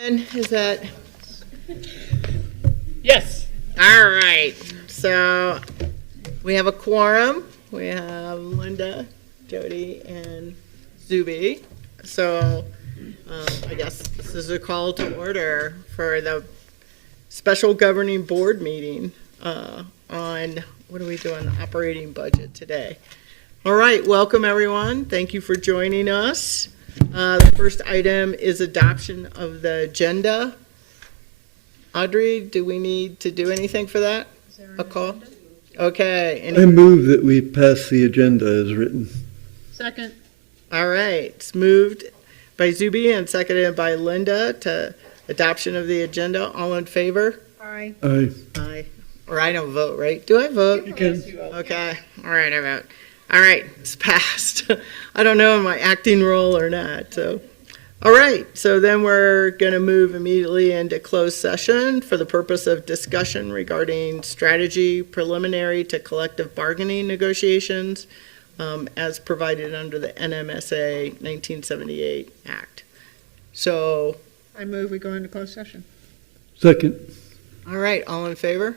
And is that Yes. all right? So we have a quorum. We have Linda, Jody, and Zuby. So I guess this is a call to order for the special governing board meeting on what are we doing? The operating budget today. All right, welcome everyone. Thank you for joining us. The first item is adoption of the agenda. Audrey, do we need to do anything for that? A call? Okay. I move that we pass the agenda as written. Second. All right. It's moved by Zuby and seconded by Linda to adoption of the agenda. All in favor? Aye. Aye. Aye. Or I don't vote, right? Do I vote? You can. Okay. All right, I vote. All right, it's passed. I don't know, am I acting role or not? So, all right. So then we're going to move immediately into closed session for the purpose of discussion regarding strategy preliminary to collective bargaining negotiations as provided under the NMSA 1978 Act. So, I move we go into closed session. Second. all right, all in favor?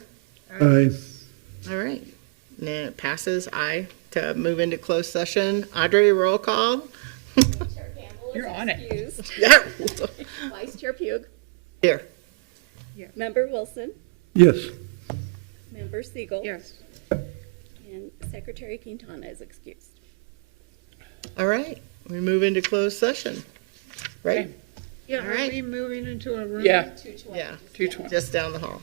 Aye. All right. And then it passes. Aye. To move into closed session. Audrey, roll call. Chair Campbell is You're on it. excused. Yeah. Vice Chair Pugh. Here. Member Wilson. Yes. Member Siegel. Yes. And Secretary Quintana is excused. All right. We move into closed session. Right? Okay. Yeah, All are right. we moving into a room? Yeah. 220. Yeah. 220. Just down the hall.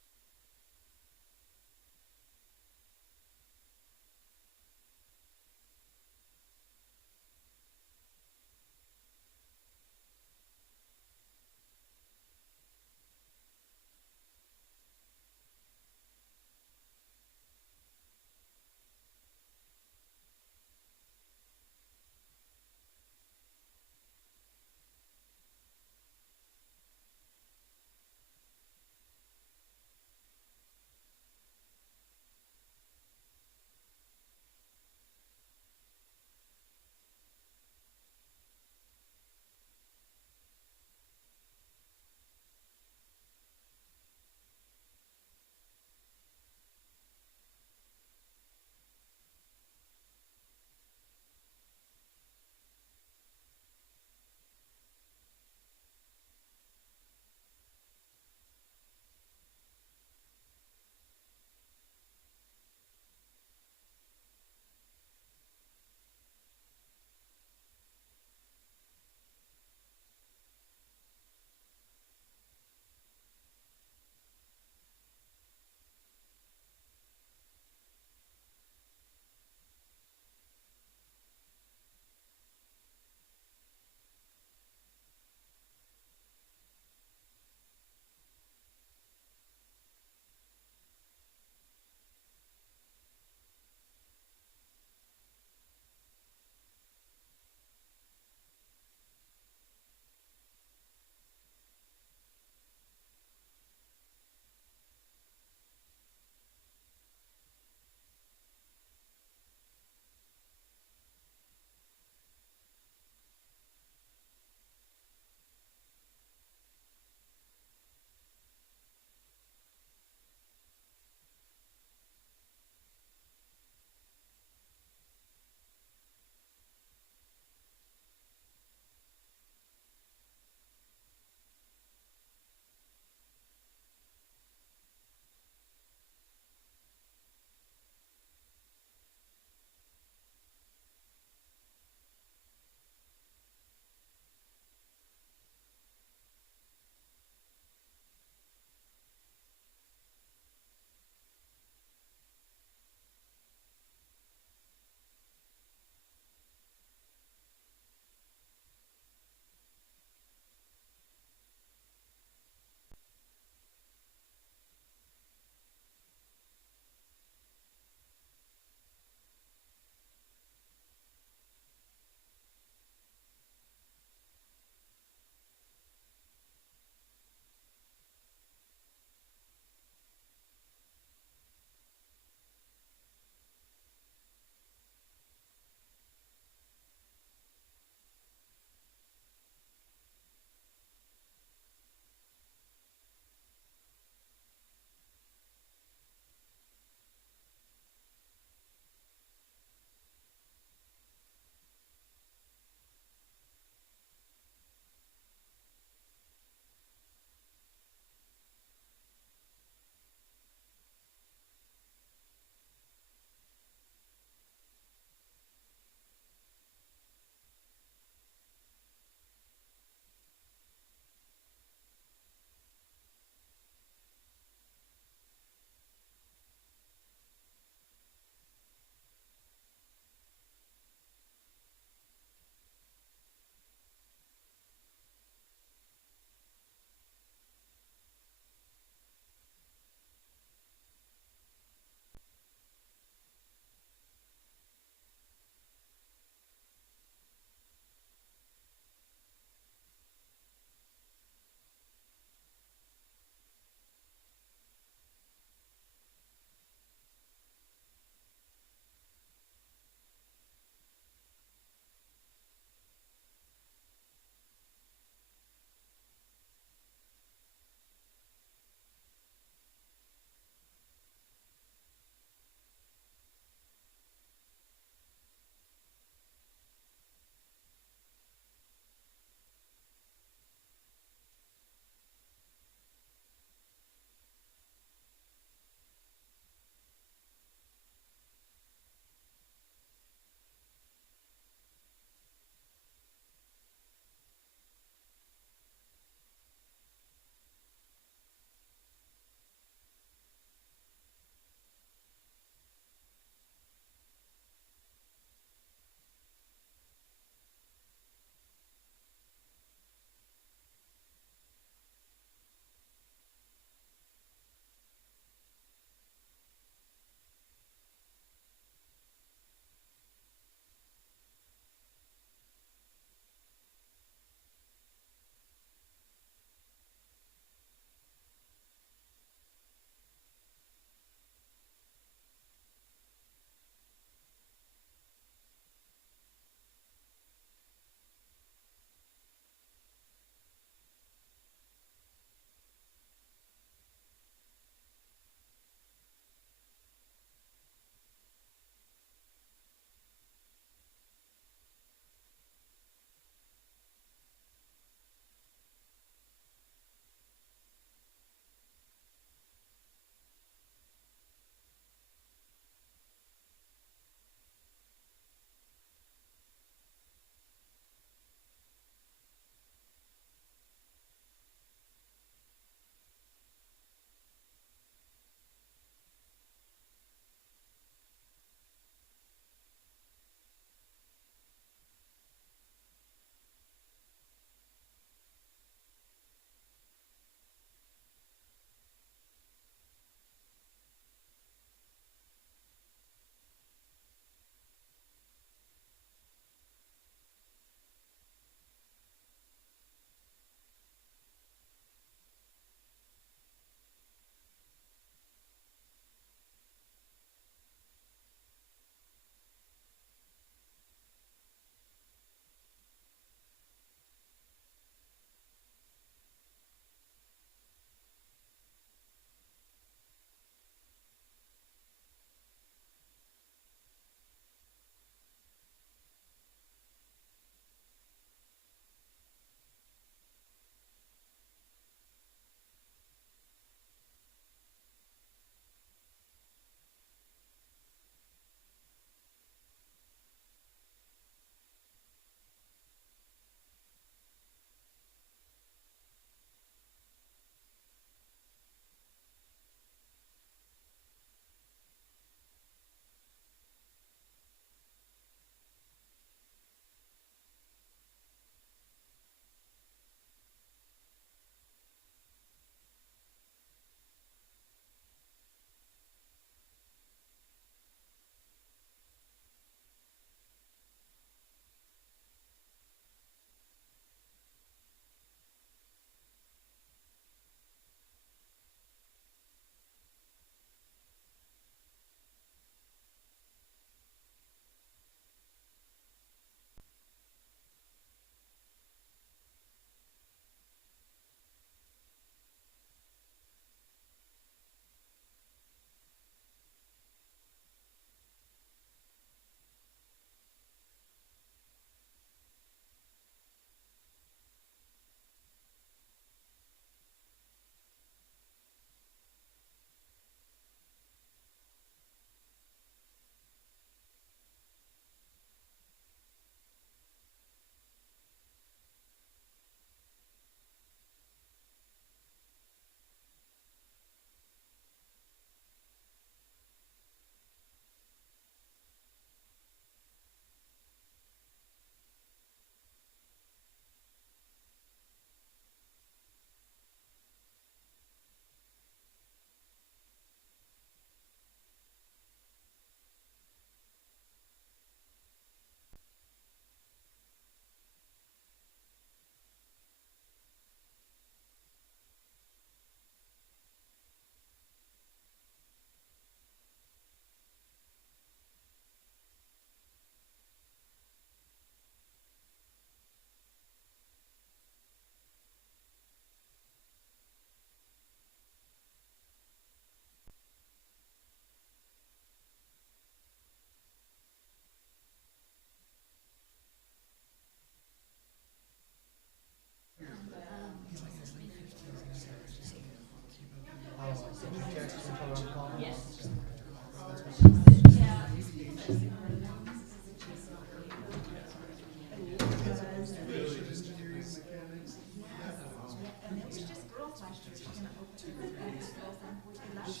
It's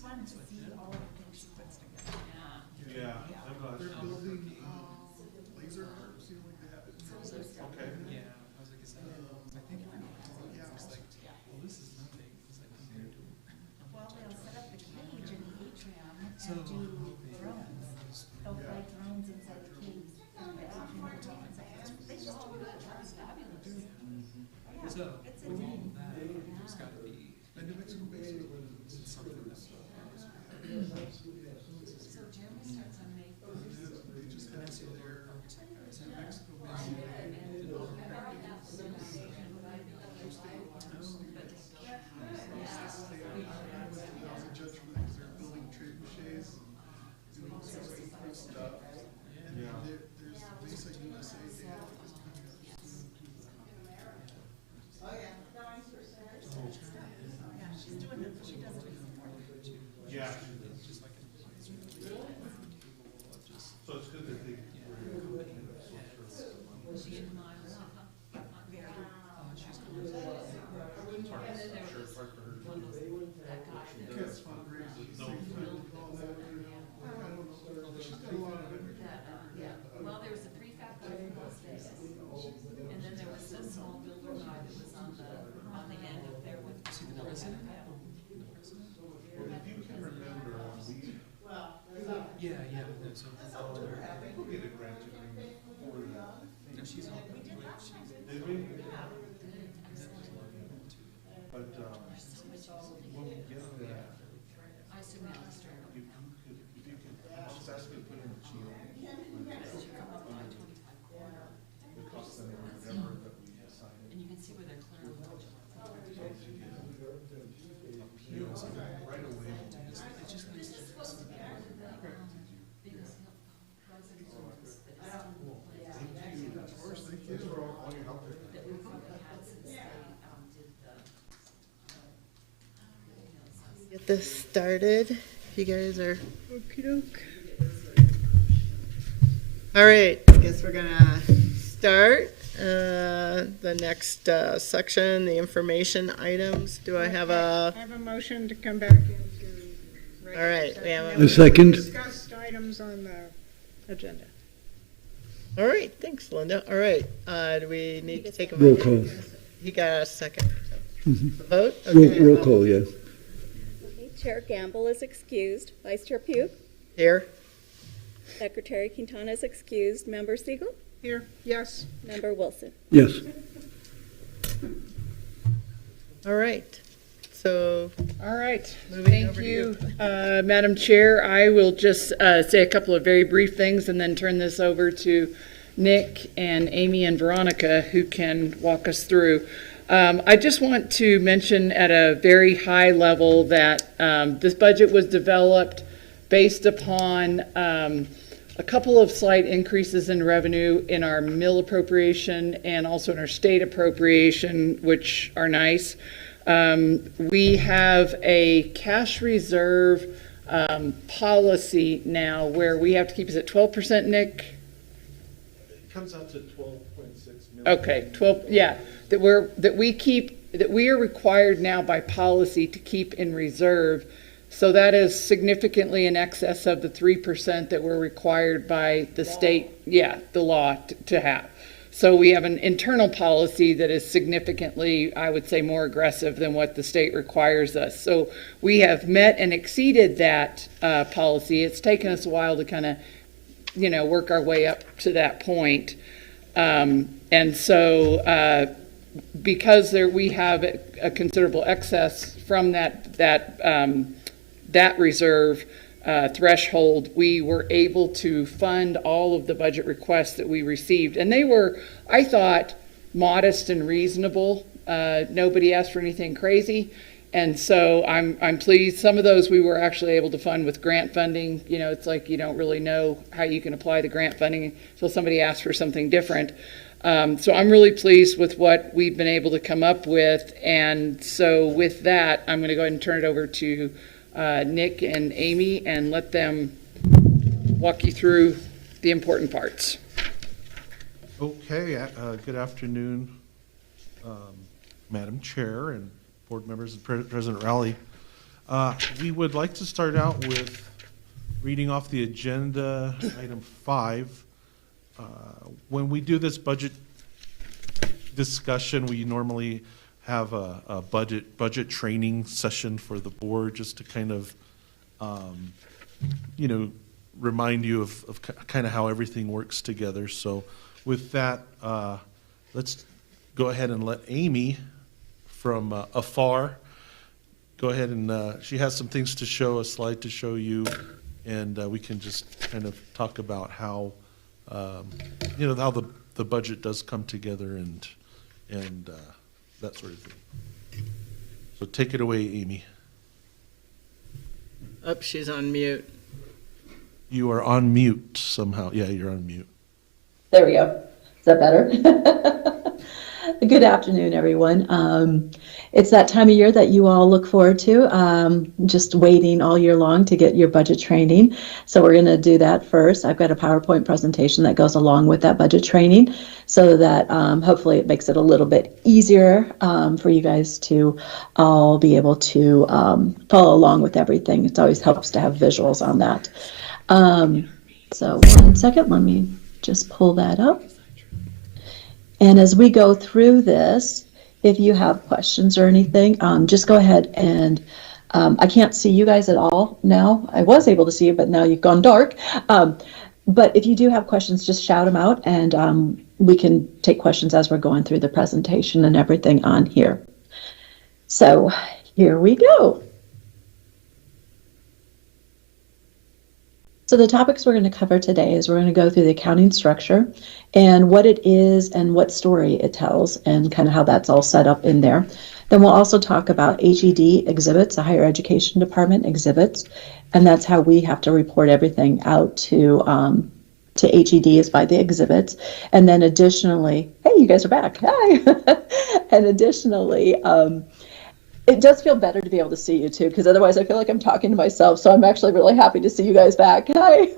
fun to see all of the things she puts together. Yeah, I'm not. They're building laser art ceiling. They have it. Okay. Yeah, I was like, is that? I think yeah, it's like, well, this is nothing. It's like compared to. Well, they'll set up the cage in the atrium So and do drones. They'll fly drones inside the cage. And the atrium will tell them something. They just do good. That's fabulous. Yeah, So it's with a all of that, there's got to be. And New Mexico based it's something that. So Jeremy starts on May 1st. They just had so their architect guys in Mexico based. Judge for things, they're building trebuchets, doing all sorts of cool stuff. And Yeah. there's Lisa USA data is coming up soon too. Yeah, she's doing it. She does it for Yeah, It's just like an advisory table of just. so it's good that they. Sure, it's hard for her. Kids fundraising, safe food, all that. I don't know, she's got a lot of it. Well, there was a prefab guy from Las Vegas, and then there was a small builder guy that was on the end up there with. See the president? The president? Well, if you can remember, we, Yeah, no, so. we'll get a grant agreement for that. No, she's on, she's. Did we? Excellent. But, when we get that, I assume that was straight up. if you can, just ask me to put in the GO. The cost center or whatever that we assign it. And you can see where they're clearing. Appeals right away. It's just nice to have some. Because residents that Of course, thank you. For all your help there. that we've probably had since they did the. Get this started. If you guys are. Okey-doke. All right, I guess we're gonna start the next section, the information items. Do I have a? I have a motion to come back into. All right, we have A second. Discussed items on the agenda. All right, thanks, Linda. All right, do we need to take a Roll vote? call. You got a second. Mhm. Vote? Roll, Okay. roll call, yeah. Okay, Chair Gamble is excused. Vice Chair Pugh. Here. Secretary Quintana is excused. Member Siegel. Here, yes. Member Wilson. Yes. All right. So All right, Moving thank over to you, Madam Chair. I will just say a couple of very brief things and then turn this over to Nick and Amy and Veronica, who can walk us through. I just want to mention at a very high level that this budget was developed based upon a couple of slight increases in revenue in our mill appropriation and also in our state appropriation, which are nice. We have a cash reserve policy now where we have to keep, is it 12%, Nick? It comes out to 12.6 million. Okay, 12, yeah, that we are required now by policy to keep in reserve. So that is significantly in excess of the 3% that we're required by the state, the law to have. So we have an internal policy that is significantly, I would say, more aggressive than what the state requires us. So we have met and exceeded that policy. It's taken us a while to kind of, work our way up to that point. And so because we have a considerable excess from that reserve threshold, we were able to fund all of the budget requests that we received. And they were, I thought, modest and reasonable. Nobody asked for anything crazy. And so I'm pleased. Some of those we were actually able to fund with grant funding. It's like you don't really know how you can apply the grant funding until somebody asks for something different. So I'm really pleased with what we've been able to come up with. And so with that, I'm going to go ahead and turn it over to Nick and Amy and let them walk you through the important parts. Okay, good afternoon. Madam Chair and board members and President Rowley. We would like to start out with reading off the agenda, item 5. When we do this budget discussion, we normally have a budget training session for the board, just to kind of, remind you of kind of how everything works together. So with that, let's go ahead and let Amy from afar go ahead and she has some things to show, a slide to show you, and we can just kind of talk about how how the budget does come together and that sort of thing. So take it away, Amy. Oh, she's on mute. You are on mute somehow. Yeah, you're on mute. There we go. Is that better? Good afternoon, everyone. It's that time of year that you all look forward to, just waiting all year long to get your budget training. So we're going to do that first. I've got a PowerPoint presentation that goes along with that budget training so that hopefully it makes it a little bit easier for you guys to all be able to follow along with everything. It always helps to have visuals on that. So 1 second, let me just pull that up. And as we go through this, if you have questions or anything, just go ahead and I can't see you guys at all now. I was able to see you, but now you've gone dark. But if you do have questions, just shout them out, and we can take questions as we're going through the presentation and everything on here. So here we go. So the topics we're going to cover today is we're going to go through the accounting structure and what it is and what story it tells and kind of how that's all set up in there. Then we'll also talk about HED exhibits, the Higher Education Department exhibits, and that's how we have to report everything out to HED is by the exhibits. And then additionally, hey, you guys are back. Hi. And additionally, it does feel better to be able to see you too, because otherwise I feel like I'm talking to myself. So I'm actually really happy to see you guys back. Hi.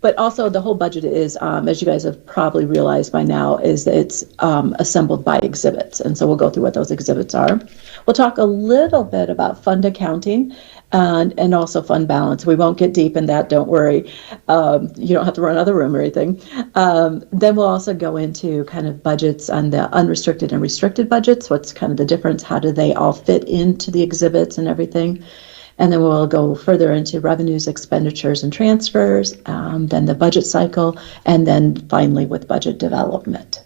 But also the whole budget is, as you guys have probably realized by now, is that it's assembled by exhibits. And so we'll go through what those exhibits are. We'll talk a little bit about fund accounting and also fund balance. We won't get deep in that, don't worry. You don't have to run out of the room or anything. Then we'll also go into kind of budgets on the unrestricted and restricted budgets. What's kind of the difference? How do they all fit into the exhibits and everything? And then we'll go further into revenues, expenditures, and transfers, then the budget cycle, and then finally with budget development.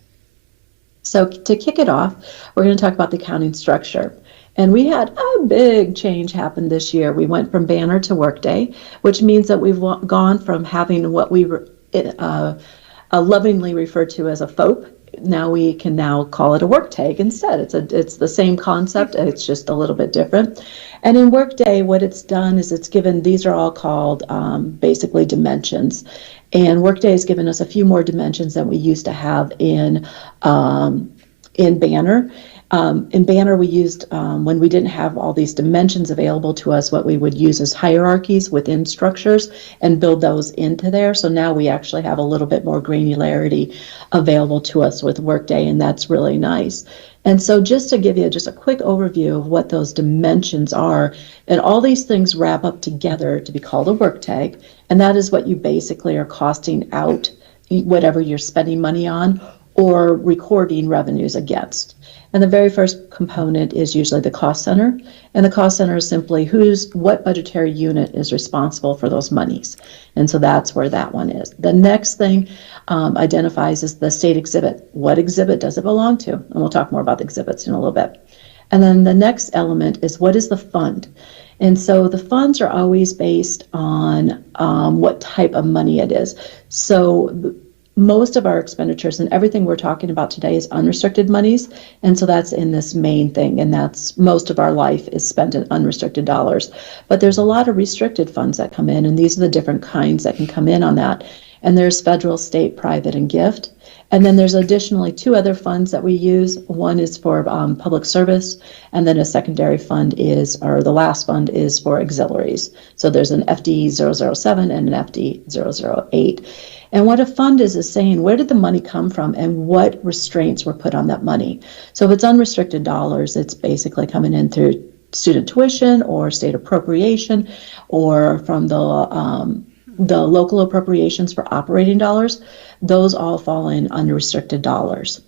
So to kick it off, we're going to talk about the accounting structure. And we had a big change happen this year. We went from Banner to Workday, which means that we've gone from having what we lovingly refer to as a FOAP. Now we can now call it a work tag instead. It's the same concept, it's just a little bit different. And in Workday, what it's done is it's given, these are all called basically dimensions. And Workday has given us a few more dimensions than we used to have in Banner. In Banner, we used, when we didn't have all these dimensions available to us, what we would use as hierarchies within structures and build those into there. So now we actually have a little bit more granularity available to us with Workday, and that's really nice. And so just to give you just a quick overview of what those dimensions are, and all these things wrap up together to be called a work tag, and that is what you basically are costing out whatever you're spending money on or recording revenues against. And the very first component is usually the cost center. And the cost center is simply what budgetary unit is responsible for those monies. And so that's where that one is. The next thing identifies is the state exhibit. What exhibit does it belong to? And we'll talk more about the exhibits in a little bit. And then the next element is what is the fund? And so the funds are always based on what type of money it is. So most of our expenditures and everything we're talking about today is unrestricted monies. And so that's in this main thing. And that's most of our life is spent in unrestricted dollars. But there's a lot of restricted funds that come in. And these are the different kinds that can come in on that. And there's federal, state, private, and gift. And then there's additionally 2 other funds that we use. One is for public service. And then a secondary fund the last fund is for auxiliaries. So there's an FD 007 and an FD 008. And what a fund is saying, where did the money come from and what restraints were put on that money? So if it's unrestricted dollars, it's basically coming in through student tuition or state appropriation or from the local appropriations for operating dollars. Those all fall in unrestricted dollars.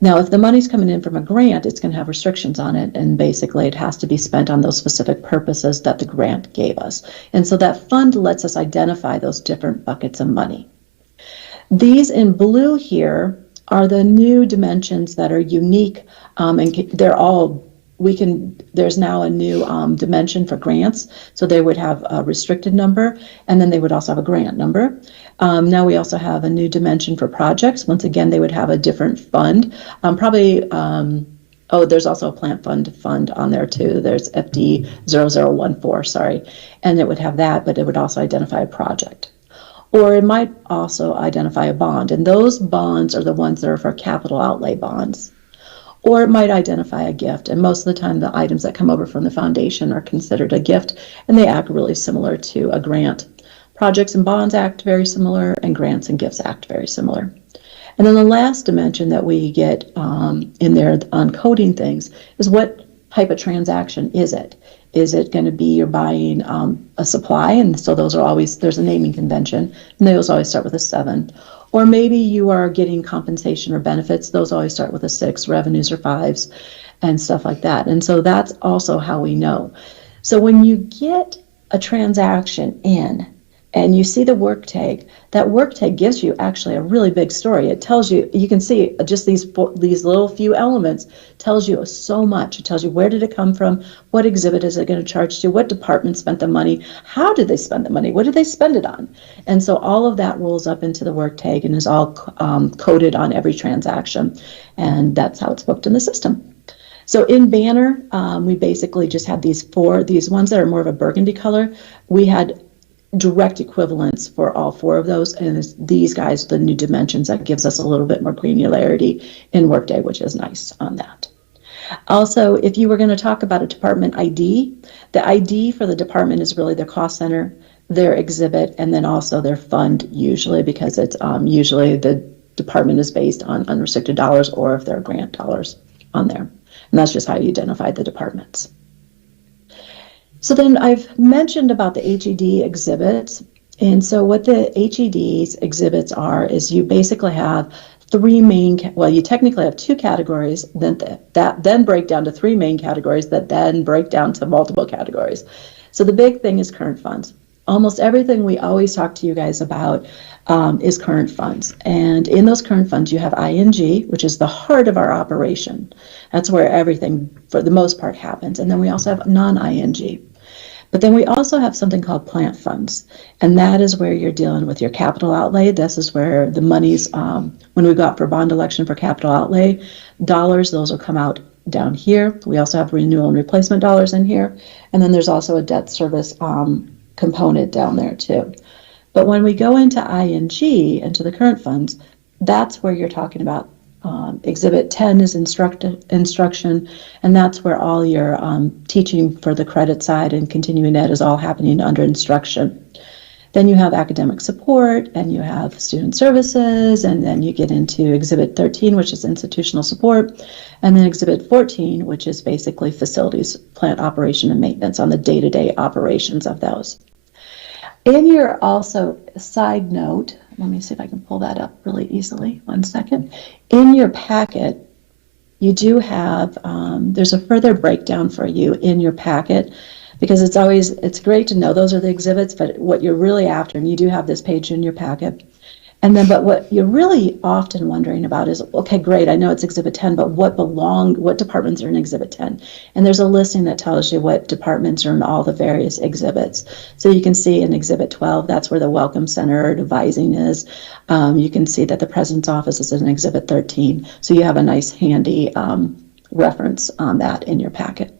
Now, if the money's coming in from a grant, it's going to have restrictions on it, and basically it has to be spent on those specific purposes that the grant gave us. And so that fund lets us identify those different buckets of money. These in blue here are the new dimensions that are unique, and they're all, there's now a new dimension for grants. So they would have a restricted number, and then they would also have a grant number. Now we also have a new dimension for projects. Once again, they would have a different fund. There's also a plant fund on there too. There's FD 0014, sorry. And it would have that, but it would also identify a project. Or it might also identify a bond. And those bonds are the ones that are for capital outlay bonds. Or it might identify a gift. And most of the time, the items that come over from the foundation are considered a gift, and they act really similar to a grant. Projects and bonds act very similar, and grants and gifts act very similar. And then the last dimension that we get in there on coding things is what type of transaction is it? Is it going to be you're buying a supply? And so those are always, there's a naming convention, and those always start with a 7. Or maybe you are getting compensation or benefits. Those always start with a 6, revenues are 5s, and stuff like that. And so that's also how we know. So when you get a transaction in and you see the work tag, that work tag gives you actually a really big story. It tells you, you can see just these little few elements tells you so much. It tells you where did it come from, what exhibit is it going to charge to, what department spent the money, how did they spend the money, what did they spend it on? And so all of that rolls up into the work tag and is all coded on every transaction. And that's how it's booked in the system. So in Banner, we basically just had these ones that are more of a burgundy color. We had direct equivalents for all 4 of those, and these guys, the new dimensions, that gives us a little bit more granularity in Workday, which is nice on that. Also, if you were going to talk about a department ID, the ID for the department is really their cost center, their exhibit, and then also their fund, usually, because it's usually the department is based on unrestricted dollars or if there are grant dollars on there. And that's just how you identify the departments. So then I've mentioned about the HED exhibits. And so what the HED's exhibits are is you basically have 3 main, well, you technically have 2 categories that then break down to 3 main categories that then break down to multiple categories. So the big thing is current funds. Almost everything we always talk to you guys about is current funds. And in those current funds, you have ING, which is the heart of our operation. That's where everything, for the most part, happens. And then we also have non-ING. But then we also have something called plant funds, and that is where you're dealing with your capital outlay. This is where the money's, when we go out for bond election for capital outlay dollars, those will come out down here. We also have renewal and replacement dollars in here, and then there's also a debt service component down there too. But when we go into ING, into the current funds, that's where you're talking about Exhibit 10 is instruction, and that's where all your teaching for the credit side and continuing ed is all happening under instruction. Then you have academic support, and you have student services, and then you get into Exhibit 13, which is institutional support, and then Exhibit 14, which is basically facilities, plant operation and maintenance on the day-to-day operations of those. In your also side note, let me see if I can pull that up really easily. 1 second. In your packet, you do have, there's a further breakdown for you in your packet, because it's great to know those are the exhibits, but what you're really after, and you do have this page in your packet. And then, but what you're really often wondering about is, okay, great, I know it's Exhibit 10, but what departments are in Exhibit 10? And there's a listing that tells you what departments are in all the various exhibits. So you can see in Exhibit 12, that's where the Welcome Center advising is. You can see that the President's Office is in Exhibit 13. So you have a nice handy reference on that in your packet.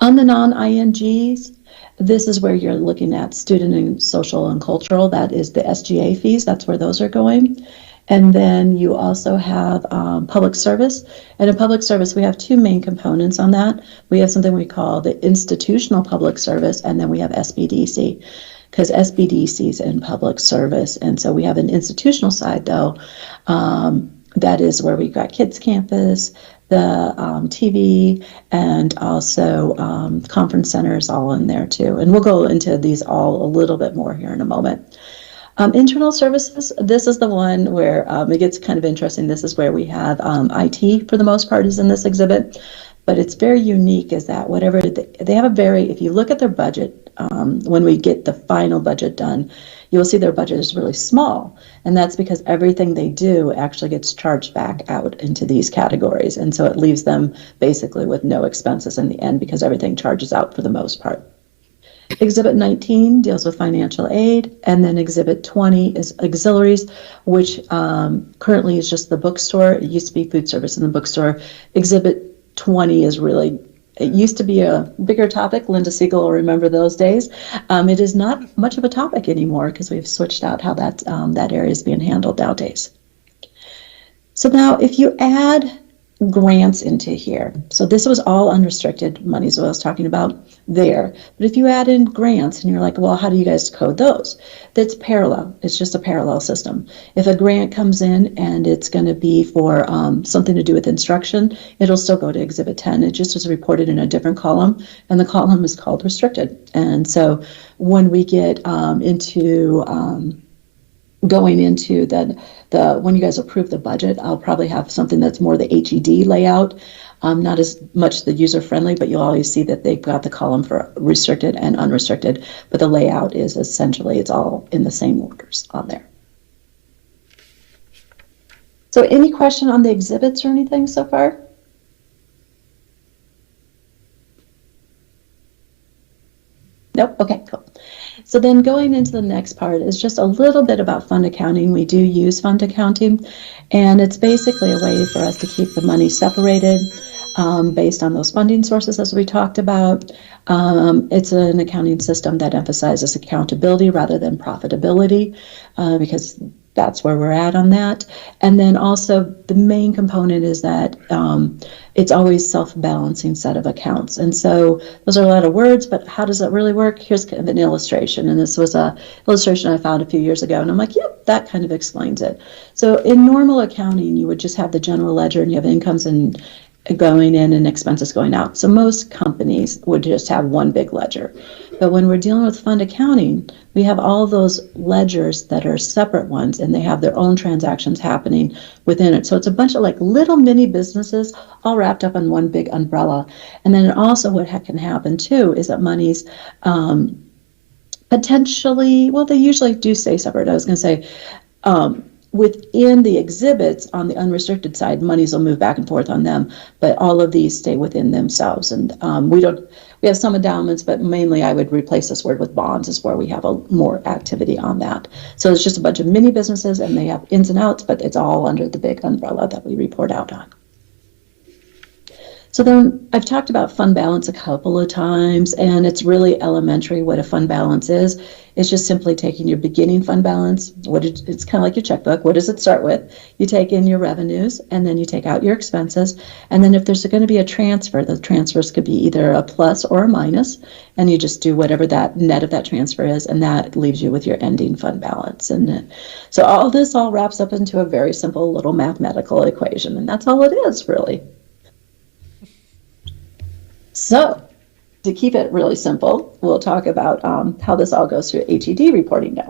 On the non-INGs, this is where you're looking at student and social and cultural. That is the SGA fees. That's where those are going. And then you also have public service. And in public service, we have 2 main components on that. We have something we call the institutional public service, and then we have SBDC. because SBDC is in public service. And so we have an institutional side, though, that is where we've got Kids Campus, the TV, and also conference centers all in there too. And we'll go into these all a little bit more here in a moment. Internal services, this is the one where it gets kind of interesting. This is where we have IT for the most part is in this exhibit, but it's very unique is that whatever they have a very, if you look at their budget, when we get the final budget done, you'll see their budget is really small. And that's because everything they do actually gets charged back out into these categories. And so it leaves them basically with no expenses in the end because everything charges out for the most part. Exhibit 19 deals with financial aid, and then Exhibit 20 is auxiliaries, which currently is just the bookstore. It used to be food service in the bookstore. Exhibit 20 is really, it used to be a bigger topic. Linda Siegel will remember those days. It is not much of a topic anymore because we've switched out how that area is being handled nowadays. So now if you add grants into here. So this was all unrestricted monies what I was talking about there. But if you add in grants and you're like, well, how do you guys code those? That's parallel. It's just a parallel system. If a grant comes in and it's going to be for something to do with instruction, it'll still go to Exhibit 10. It just was reported in a different column, and the column is called restricted. And so when we get into going into the when you guys approve the budget, I'll probably have something that's more the HED layout, not as much the user friendly, but you'll always see that they've got the column for restricted and unrestricted, but the layout is essentially, it's all in the same orders on there. So any question on the exhibits or anything so far? Nope. Okay, cool. So then going into the next part is just a little bit about fund accounting. We do use fund accounting, and it's basically a way for us to keep the money separated based on those funding sources as we talked about. It's an accounting system that emphasizes accountability rather than profitability because that's where we're at on that. And then also the main component is that it's always self-balancing set of accounts. And so those are a lot of words, but how does that really work? Here's kind of an illustration. And this was a illustration I found a few years ago. And I'm like, yep, that kind of explains it. So in normal accounting, you would just have the general ledger and you have incomes and going in and expenses going out. So most companies would just have one big ledger. But when we're dealing with fund accounting, we have all those ledgers that are separate ones, and they have their own transactions happening within it. So it's a bunch of like little mini businesses all wrapped up in one big umbrella. And then also what can happen too is that money's potentially, well, they usually do stay separate. I was going to say, within the exhibits on the unrestricted side, monies will move back and forth on them, but all of these stay within themselves. And we have some endowments, but mainly I would replace this word with bonds is where we have a more activity on that. So it's just a bunch of mini businesses and they have ins and outs, but it's all under the big umbrella that we report out on. So then I've talked about fund balance a couple of times, and it's really elementary what a fund balance is. It's just simply taking your beginning fund balance. It's kind of like your checkbook. What does it start with? You take in your revenues, and then you take out your expenses. And then if there's going to be a transfer, the transfers could be either a plus or a minus, and you just do whatever that net of that transfer is, and that leaves you with your ending fund balance. And so all this all wraps up into a very simple little mathematical equation, and that's all it is, really. So to keep it really simple, we'll talk about how this all goes through HED reporting now.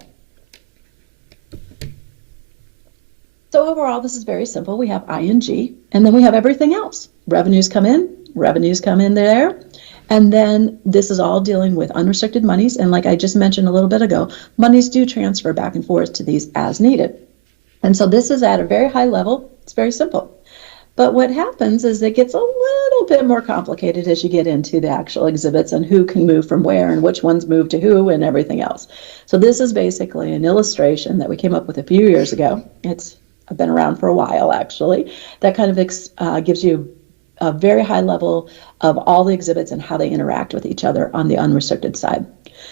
So overall, this is very simple. We have ING, and then we have everything else. Revenues come in there. And then this is all dealing with unrestricted monies. And like I just mentioned a little bit ago, monies do transfer back and forth to these as needed. And so this is at a very high level. It's very simple. But what happens is it gets a little bit more complicated as you get into the actual exhibits and who can move from where and which ones move to who and everything else. So this is basically an illustration that we came up with a few years ago. It's been around for a while, actually. That kind of gives you a very high level of all the exhibits and how they interact with each other on the unrestricted side.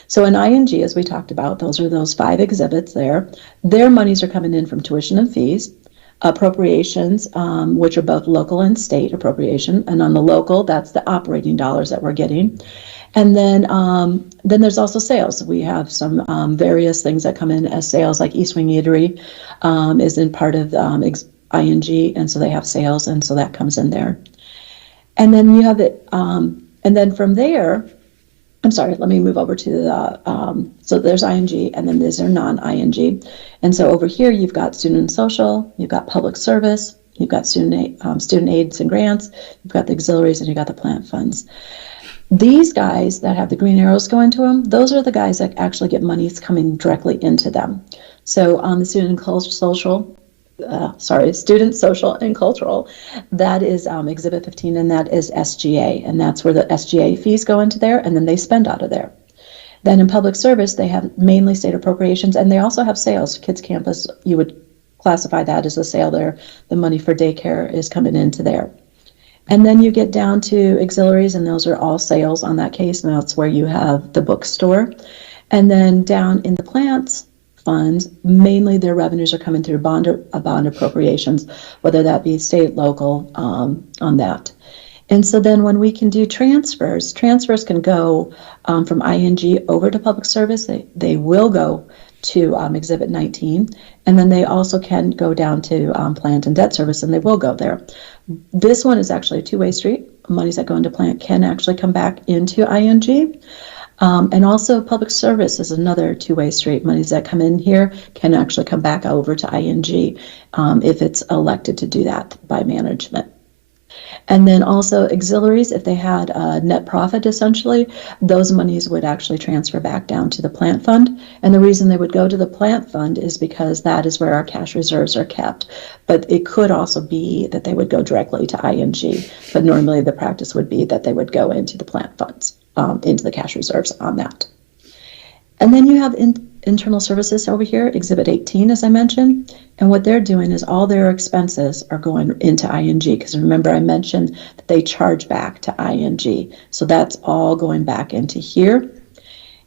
So in ING, as we talked about, those are those 5 exhibits there. Their monies are coming in from tuition and fees. appropriations, which are both local and state appropriation. And on the local, that's the operating dollars that we're getting. And then there's also sales. We have some various things that come in as sales, like East Wing Eatery is in part of ING, and so they have sales, and so that comes in there. And then you have it, and then from there, I'm sorry, let me move over to the, so there's ING, and then these are non-ING. And so over here, you've got student and social, you've got public service, you've got student aids and grants, you've got the auxiliaries, and you've got the plant funds. These guys that have the green arrows going to them, those are the guys that actually get monies coming directly into them. So on the student social, student, social, and cultural, that is Exhibit 15, and that is SGA, and that's where the SGA fees go into there, and then they spend out of there. Then in public service, they have mainly state appropriations, and they also have sales. Kids Campus, you would classify that as a sale there. The money for daycare is coming into there. And then you get down to auxiliaries, and those are all sales on that case, and that's where you have the bookstore. And then down in the plants funds, mainly their revenues are coming through bond appropriations, whether that be state, local, on that. And so then when we can do transfers can go from ING over to public service. They will go to Exhibit 19, and then they also can go down to plant and debt service, and they will go there. This one is actually a two-way street. Monies that go into plant can actually come back into ING. And also public service is another two-way street. Monies that come in here can actually come back over to ING if it's elected to do that by management. And then also auxiliaries, if they had a net profit, essentially, those monies would actually transfer back down to the plant fund. And the reason they would go to the plant fund is because that is where our cash reserves are kept. But it could also be that they would go directly to ING. But normally the practice would be that they would go into the plant funds, into the cash reserves on that. And then you have internal services over here, Exhibit 18, as I mentioned. And what they're doing is all their expenses are going into ING, because remember I mentioned that they charge back to ING. So that's all going back into here.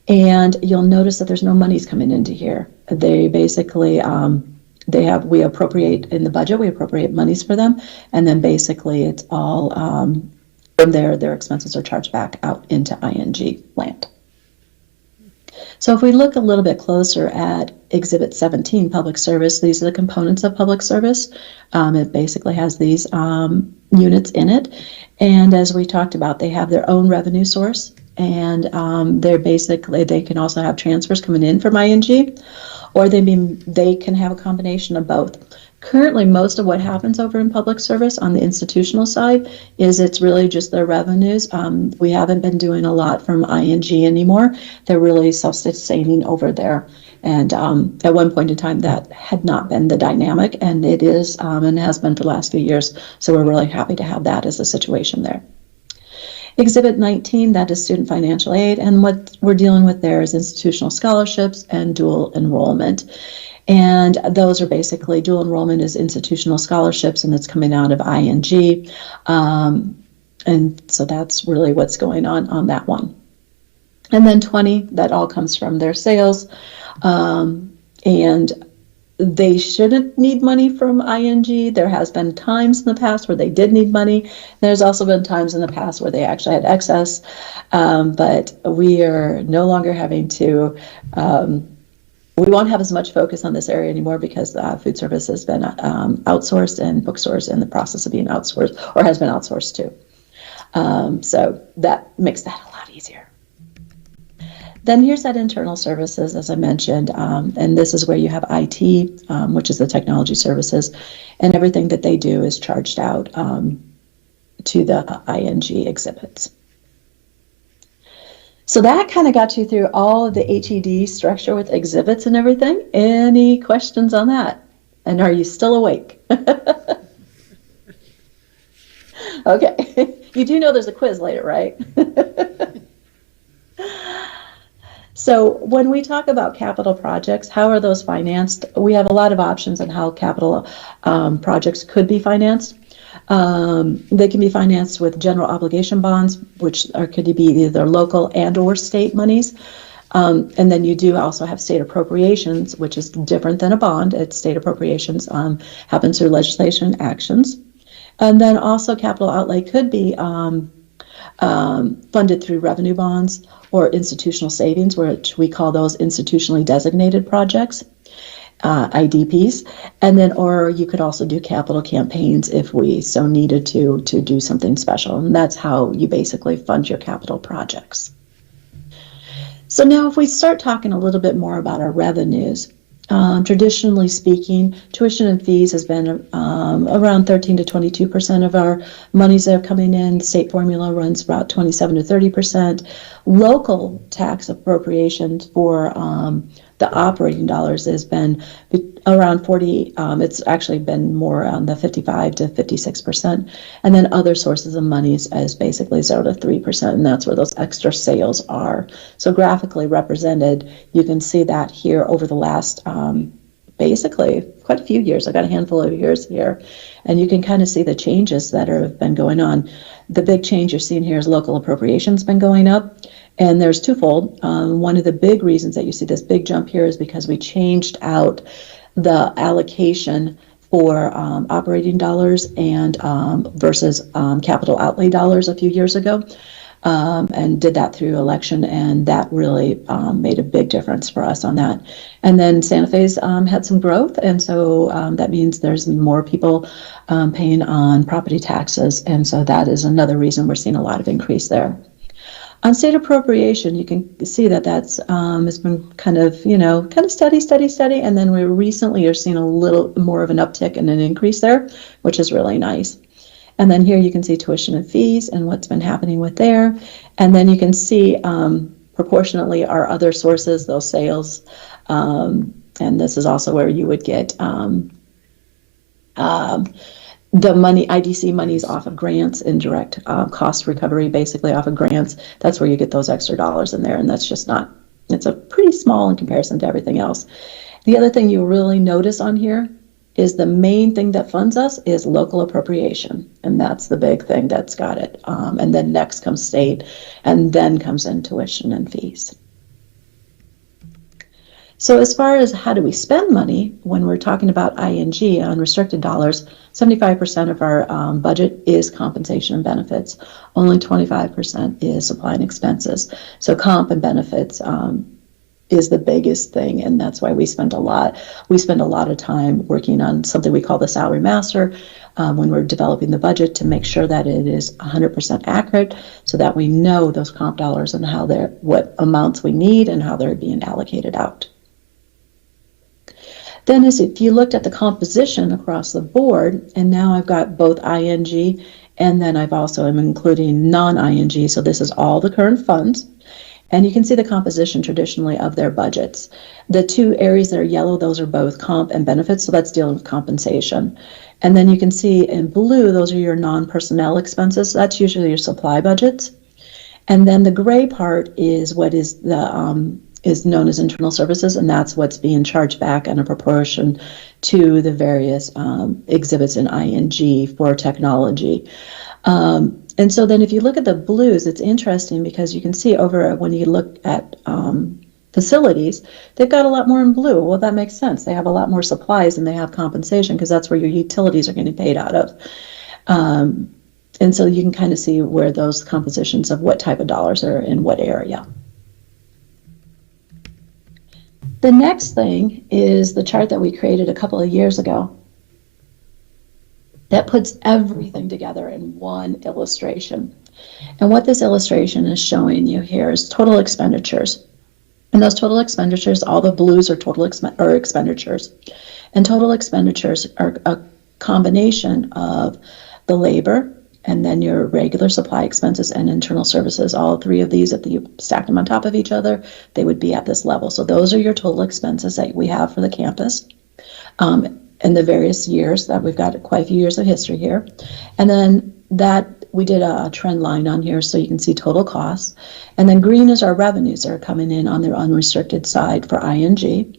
And you'll notice that there's no monies coming into here. They basically, we appropriate in the budget, we appropriate monies for them. And then basically it's all, from there, their expenses are charged back out into ING land. So if we look a little bit closer at Exhibit 17, Public Service, these are the components of public service. It basically has these units in it. And as we talked about, they have their own revenue source. And they can also have transfers coming in from ING, or they can have a combination of both. Currently, most of what happens over in public service on the institutional side is it's really just their revenues. We haven't been doing a lot from ING anymore. They're really self-sustaining over there. And at one point in time, that had not been the dynamic, and it is and has been for the last few years. So we're really happy to have that as a situation there. Exhibit 19, that is student financial aid. And what we're dealing with there is institutional scholarships and dual enrollment. And those are basically, dual enrollment is institutional scholarships, and it's coming out of ING. And so that's really what's going on that one. And then 20, that all comes from their sales. And they shouldn't need money from ING. There has been times in the past where they did need money. There's also been times in the past where they actually had excess. But we are no longer having to... we won't have as much focus on this area anymore because food service has been outsourced, and bookstores in the process of being outsourced, or has been outsourced too. So that makes that a lot easier. Then here's that internal services, as I mentioned, and this is where you have IT, which is the technology services, and everything that they do is charged out to the ING exhibits. So that kind of got you through all of the HED structure with exhibits and everything. Any questions on that? And are you still awake? Okay. You do know there's a quiz later, right? So when we talk about capital projects, how are those financed? We have a lot of options on how capital projects could be financed. They can be financed with general obligation bonds, which could be either local and or state monies. And then you do also have state appropriations, which is different than a bond. It's state appropriations, happens through legislation actions. And then also capital outlay could be funded through revenue bonds or institutional savings, which we call those institutionally designated projects, IDPs. And then, or you could also do capital campaigns if we so needed to do something special. And that's how you basically fund your capital projects. So now if we start talking a little bit more about our revenues, traditionally speaking, tuition and fees has been around 13 to 22% of our monies that are coming in. State formula runs about 27 to 30%. Local tax appropriations for the operating dollars has been around 40. It's actually been more on the 55 to 56%. And then other sources of monies is basically 0 to 3%. And that's where those extra sales are. So graphically represented, you can see that here over the last basically quite a few years. I got a handful of years here, and you can kind of see the changes that have been going on. The big change you're seeing here is local appropriations been going up, and there's twofold. One of the big reasons that you see this big jump here is because we changed out the allocation for operating dollars and versus capital outlay dollars a few years ago. And did that through election, and that really made a big difference for us on that. And then Santa Fe's had some growth, and so that means there's more people paying on property taxes, and so that is another reason we're seeing a lot of increase there. On state appropriation, you can see that that's has been kind of steady, and then we recently are seeing a little more of an uptick and an increase there, which is really nice. And then here you can see tuition and fees and what's been happening with there. And then you can see proportionately our other sources, those sales. And this is also where you would get the money, IDC monies off of grants, indirect cost recovery, basically off of grants. That's where you get those extra dollars in there. And that's just not, it's a pretty small in comparison to everything else. The other thing you'll really notice on here is the main thing that funds us is local appropriation. And that's the big thing that's got it. And then next comes state, and then comes in tuition and fees. So as far as how do we spend money, when we're talking about ING, unrestricted dollars, 75% of our budget is compensation and benefits. Only 25% is supply and expenses. So comp and benefits is the biggest thing, and that's why we spend a lot of time working on something we call the salary master when we're developing the budget to make sure that it is 100% accurate, so that we know those comp dollars and how they're, what amounts we need and how they're being allocated out. Then if you looked at the composition across the board, and now I've got both ING and then I've also am including non-ING, so this is all the current funds. And you can see the composition traditionally of their budgets. The two areas that are yellow, those are both comp and benefits, so that's dealing with compensation. And then you can see in blue, those are your non-personnel expenses. That's usually your supply budgets. And then the gray part is what is the is known as internal services, and that's what's being charged back in a proportion to the various exhibits in ING for technology. And so then if you look at the blues, it's interesting because you can see over when you look at facilities, they've got a lot more in blue. Well, that makes sense. They have a lot more supplies and they have compensation because that's where your utilities are getting paid out of. And so you can kind of see where those compositions of what type of dollars are in what area. The next thing is the chart that we created a couple of years ago. That puts everything together in one illustration. And what this illustration is showing you here is total expenditures. And those total expenditures, all the blues are total expenditures. And total expenditures are a combination of the labor and then your regular supply expenses and internal services. All three of these, if you stack them on top of each other, they would be at this level. So those are your total expenses that we have for the campus. In the various years that we've got quite a few years of history here. And then that we did a trend line on here so you can see total costs. And then green is our revenues that are coming in on their unrestricted side for ING.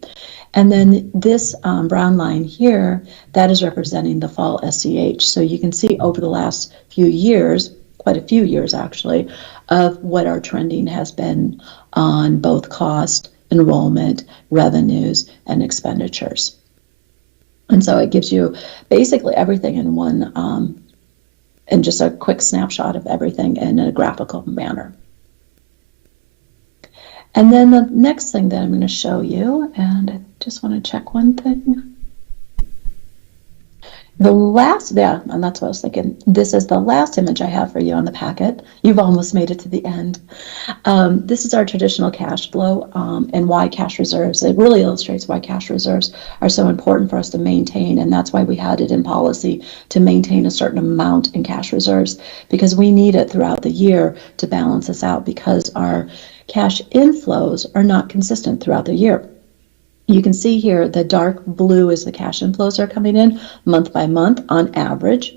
And then this brown line here, that is representing the fall SCH. So you can see over the last few years, quite a few years actually, of what our trending has been on both cost, enrollment, revenues, and expenditures. And so it gives you basically everything in one, and just a quick snapshot of everything in a graphical manner. And then the next thing that I'm going to show you, and I just want to check one thing. The last, yeah, and that's what I was thinking. This is the last image I have for you on the packet. You've almost made it to the end. This is our traditional cash flow, and why cash reserves. It really illustrates why cash reserves are so important for us to maintain, and that's why we had it in policy to maintain a certain amount in cash reserves, because we need it throughout the year to balance us out, because our cash inflows are not consistent throughout the year. You can see here the dark blue is the cash inflows are coming in month by month on average.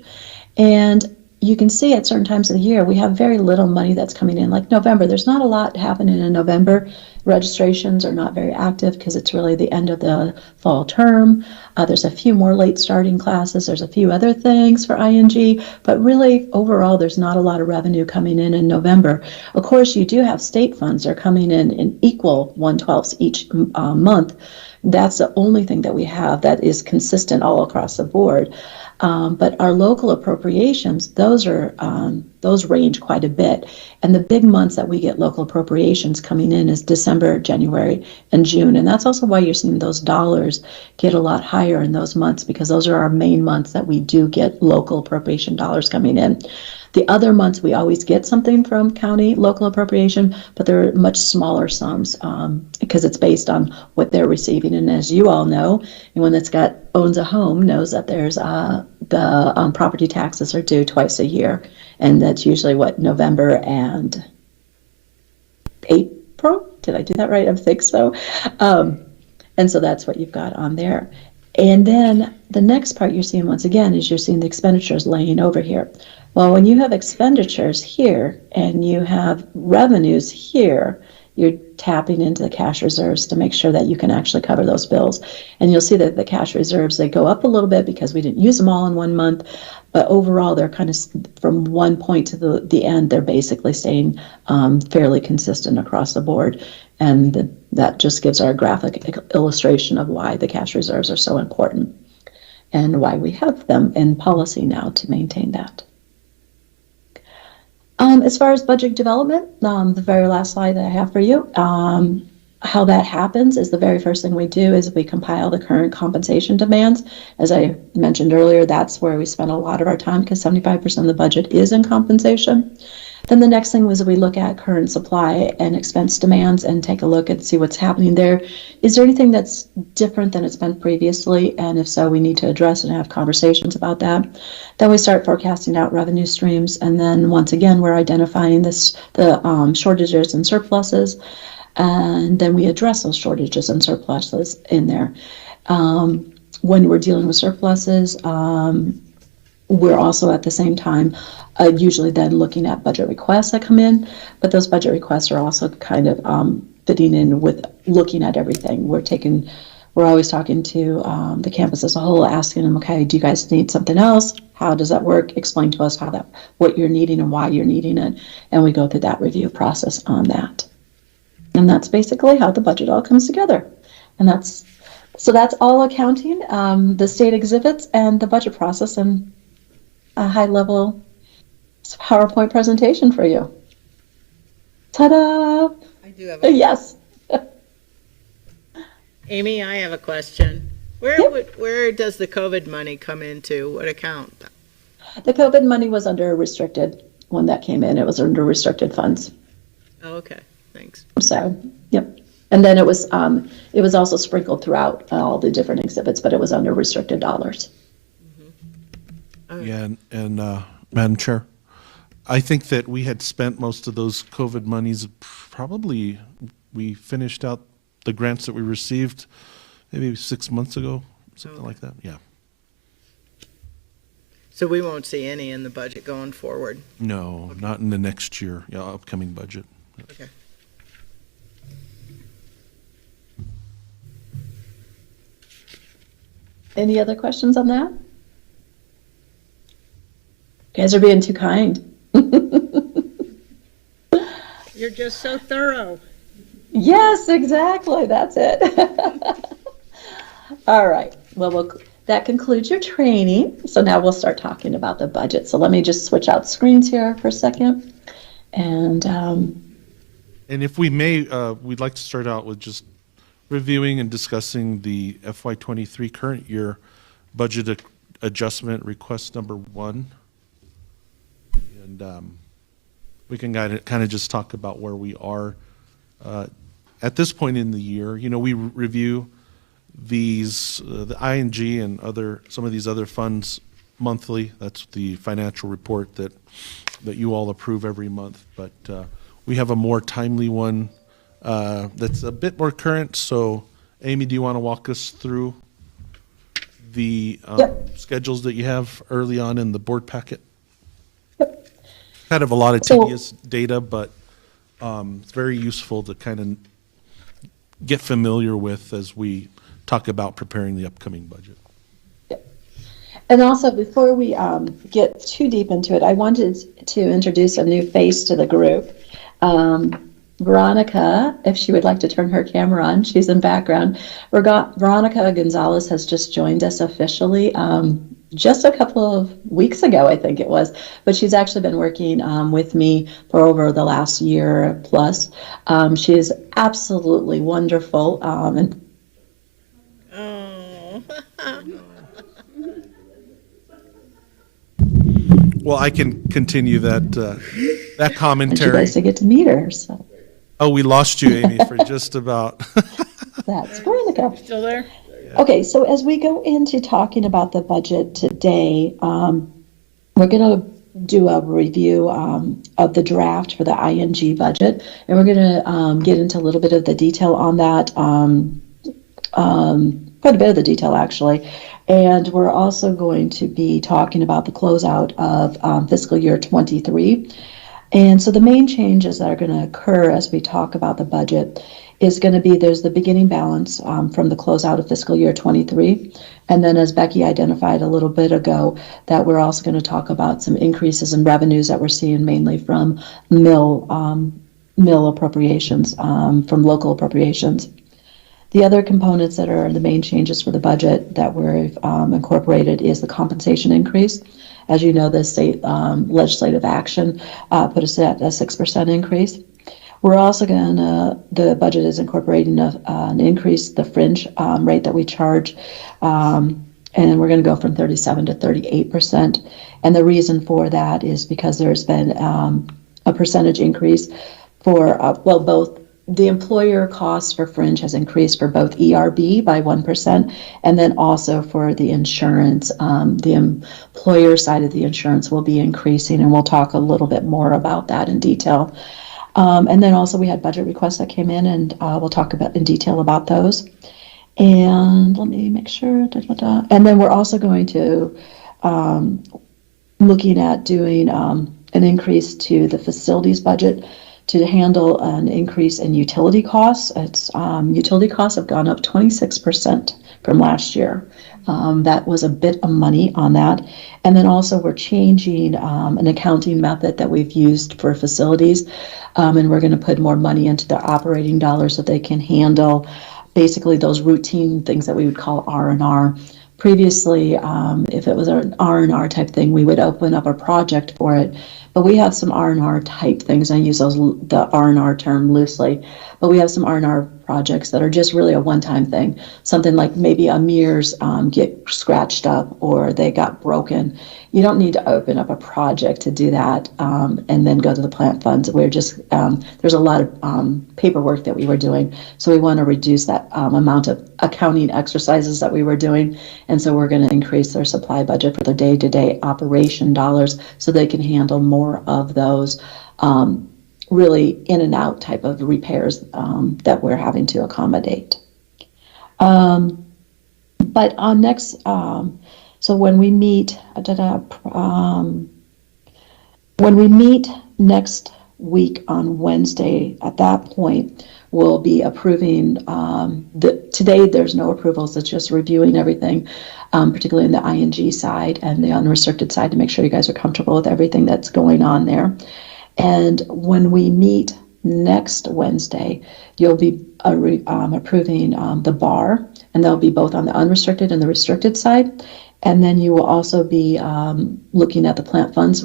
And you can see at certain times of the year, we have very little money that's coming in. Like November, there's not a lot happening in November. Registrations are not very active because it's really the end of the fall term. There's a few more late starting classes. There's a few other things for ING, but really overall, there's not a lot of revenue coming in November. Of course, you do have state funds that are coming in equal 1/12 each month. That's the only thing that we have that is consistent all across the board. But our local appropriations, those range quite a bit. And the big months that we get local appropriations coming in is December, January, and June. And that's also why you're seeing those dollars get a lot higher in those months, because those are our main months that we do get local appropriation dollars coming in. The other months, we always get something from county local appropriation, but they're much smaller sums because it's based on what they're receiving. And as you all know, anyone that's owns a home knows that there's the property taxes are due twice a year, and that's usually November and April. Did I do that right? I think so. And so that's what you've got on there. And then the next part you're seeing once again is you're seeing the expenditures laying over here. Well, when you have expenditures here and you have revenues here, you're tapping into the cash reserves to make sure that you can actually cover those bills. And you'll see that the cash reserves, they go up a little bit because we didn't use them all in 1 month, but overall they're kind of from one point to the end, they're basically staying fairly consistent across the board. And that just gives our graphic illustration of why the cash reserves are so important and why we have them in policy now to maintain that. As far as budget development, the very last slide that I have for you, how that happens is the very first thing we do is we compile the current compensation demands. As I mentioned earlier, that's where we spend a lot of our time because 75% of the budget is in compensation. Then the next thing was we look at current supply and expense demands and take a look and see what's happening there. Is there anything that's different than it's been previously? And if so, we need to address and have conversations about that. Then we start forecasting out revenue streams. And then once again, we're identifying the shortages and surpluses. And then we address those shortages and surpluses in there. When we're dealing with surpluses, we're also at the same time usually then looking at budget requests that come in, but those budget requests are also kind of fitting in with looking at everything. We're always talking to the campus as a whole, asking them, okay, do you guys need something else? How does that work? Explain to us what you're needing and why you're needing it, and we go through that review process on that. And that's basically how the budget all comes together. And that's all accounting, the state exhibits, and the budget process, and a high-level PowerPoint presentation for you. Ta-da! I do have a Yes. Amy, I have a question. Where does the COVID money come into? What account? The COVID money was under restricted when that came in. It was under restricted funds. Oh, okay, thanks. So, yep. And then it was also sprinkled throughout all the different exhibits, but it was under restricted dollars. Yeah, and Madam Chair, I think that we had spent most of those COVID monies, probably we finished out the grants that we received maybe 6 months ago, something like that, yeah. So we won't see any in the budget going forward? No, not in the next year, upcoming budget. Okay. Any other questions on that? You guys are being too kind. You're just so thorough. Yes, exactly. That's it. All right. Well, that concludes your training. So now we'll start talking about the budget. So let me just switch out screens here for a second. And And if we may, we'd like to start out with just reviewing and discussing the FY23 current year budget adjustment request number 1. And we can kind of just talk about where we are at this point in the year. You know, we review these, the ING and some of these other funds monthly. That's the financial report that you all approve every month. But we have a more timely one that's a bit more current. So, Amy, do you want to walk us through the schedules that you have early on in the board packet? Yep. Kind of a lot of tedious data, but it's very useful to kind of get familiar with as we talk about preparing the upcoming budget. And also, before we get too deep into it, I wanted to introduce a new face to the group. Veronica, if she would like to turn her camera on, she's in background. Veronica Gonzalez has just joined us officially just a couple of weeks ago, I think it was. But she's actually been working with me for over the last year plus. She is absolutely wonderful. And Well, I can continue that you commentary. guys to get to meet her. So Oh, we lost you, Amy, for just about. that's Veronica. Still there? Okay, so as we go into talking about the budget today, we're going to do a review of the draft for the ING budget, and we're going to get into a little bit of the detail on that, quite a bit of the detail actually. And we're also going to be talking about the closeout of fiscal year 23. And so the main changes that are going to occur as we talk about the budget is going to be there's the beginning balance from the closeout of fiscal year 23. And then as Becky identified a little bit ago, that we're also going to talk about some increases in revenues that we're seeing mainly from mill appropriations, from local appropriations. The other components that are the main changes for the budget that we've incorporated is the compensation increase. As you know, the state legislative action put us at a 6% increase. We're also the budget is incorporating an increase, the fringe rate that we charge, and we're going to go from 37 to 38%. And the reason for that is because there's been a percentage increase for, both the employer cost for fringe has increased for both ERB by 1%, and then also for the insurance, the employer side of the insurance will be increasing, and we'll talk a little bit more about that in detail. And then also we had budget requests that came in, and we'll talk about in detail about those. And let me make sure. And then we're also going to looking at doing an increase to the facilities budget to handle an increase in utility costs. Utility costs have gone up 26% from last year. That was a bit of money on that. And then also we're changing an accounting method that we've used for facilities. And we're going to put more money into the operating dollars so they can handle basically those routine things that we would call R&R. Previously, if it was an R&R type thing, we would open up a project for it. But we have some R&R type things. I use the R&R term loosely. But we have some R&R projects that are just really a one-time thing. Something like maybe a mirrors get scratched up or they got broken. You don't need to open up a project to do that and then go to the plant funds. We're just, there's a lot of paperwork that we were doing. So we want to reduce that amount of accounting exercises that we were doing. And so we're going to increase their supply budget for their day-to-day operation dollars so they can handle more of those really in and out type of repairs that we're having to accommodate. But on next, so when we meet next week on Wednesday, at that point, we'll be approving, today there's no approvals, it's just reviewing everything, particularly in the ING side and the unrestricted side to make sure you guys are comfortable with everything that's going on there. And when we meet next Wednesday, you'll be approving the bar, and they'll be both on the unrestricted and the restricted side. And then you will also be looking at the plant funds,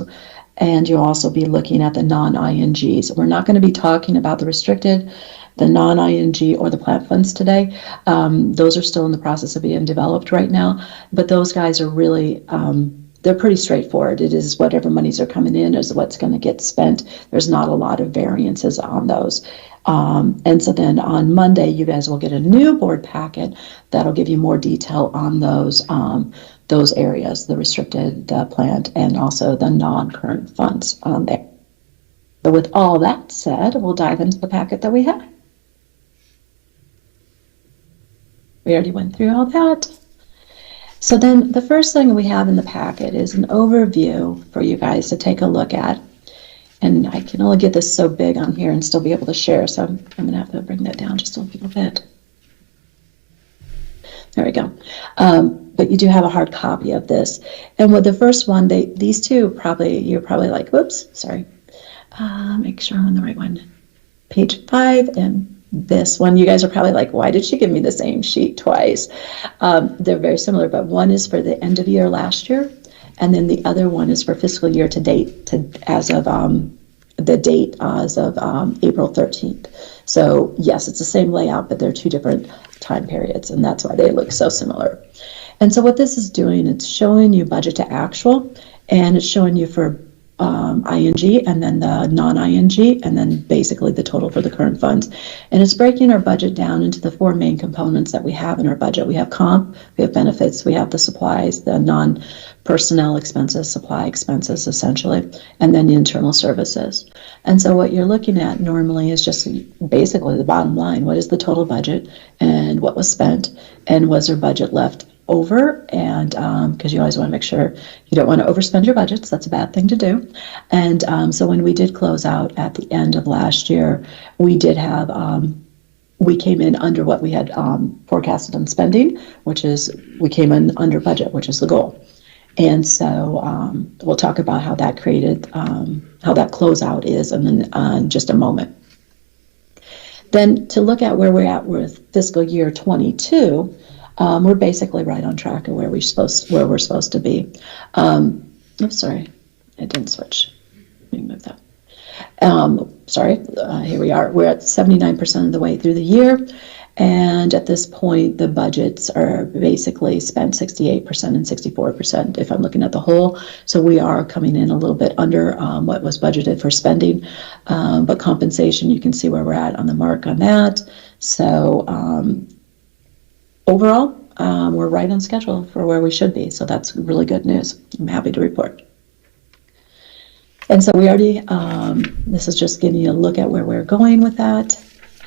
and you'll also be looking at the non-INGs. We're not going to be talking about the restricted, the non-ING, or the plant funds today. Those are still in the process of being developed right now, but those guys are really, they're pretty straightforward. It is whatever monies are coming in is what's going to get spent. There's not a lot of variances on those. And so then on Monday, you guys will get a new board packet that'll give you more detail on those areas, the restricted, the plant, and also the non-current funds on there. So with all that said, we'll dive into the packet that we have. We already went through all that. So then the first thing we have in the packet is an overview for you guys to take a look at. And I can only get this so big on here and still be able to share, so I'm going to have to bring that down just a little bit. There we go. But you do have a hard copy of this. And with the first one, these two you're probably like, whoops, sorry. Make sure I'm on the right one. Page 5 and this one, you guys are probably like, why did she give me the same sheet twice? They're very similar, but one is for the end of year last year, and then the other one is for fiscal year to date, as of the date as of April 13th. So yes, it's the same layout, but they're two different time periods, and that's why they look so similar. And so what this is doing, it's showing you budget to actual, and it's showing you for ING and then the non-ING, and then basically the total for the current funds. And it's breaking our budget down into the four main components that we have in our budget. We have comp, we have benefits, we have the supplies, the non-personnel expenses, supply expenses essentially, and then the internal services. And so what you're looking at normally is just basically the bottom line. What is the total budget and what was spent, and was there budget left over? And because you always want to make sure you don't want to overspend your budgets. That's a bad thing to do. And so when we did close out at the end of last year, we did have we came in under what we had forecasted on spending, which is we came in under budget, which is the goal. And so we'll talk about how that created, how that closeout is in just a moment. Then to look at where we're at with fiscal year 22, we're basically right on track of where we're supposed to be. Oops, sorry, I didn't switch. Let me move that. Here we are. We're at 79% of the way through the year, and at this point, the budgets are basically spent 68% and 64%. If I'm looking at the whole, so we are coming in a little bit under what was budgeted for spending, but compensation, you can see where we're at on the mark on that. So. Overall, we're right on schedule for where we should be, so that's really good news. I'm happy to report. And so we already, this is just giving you a look at where we're going with that.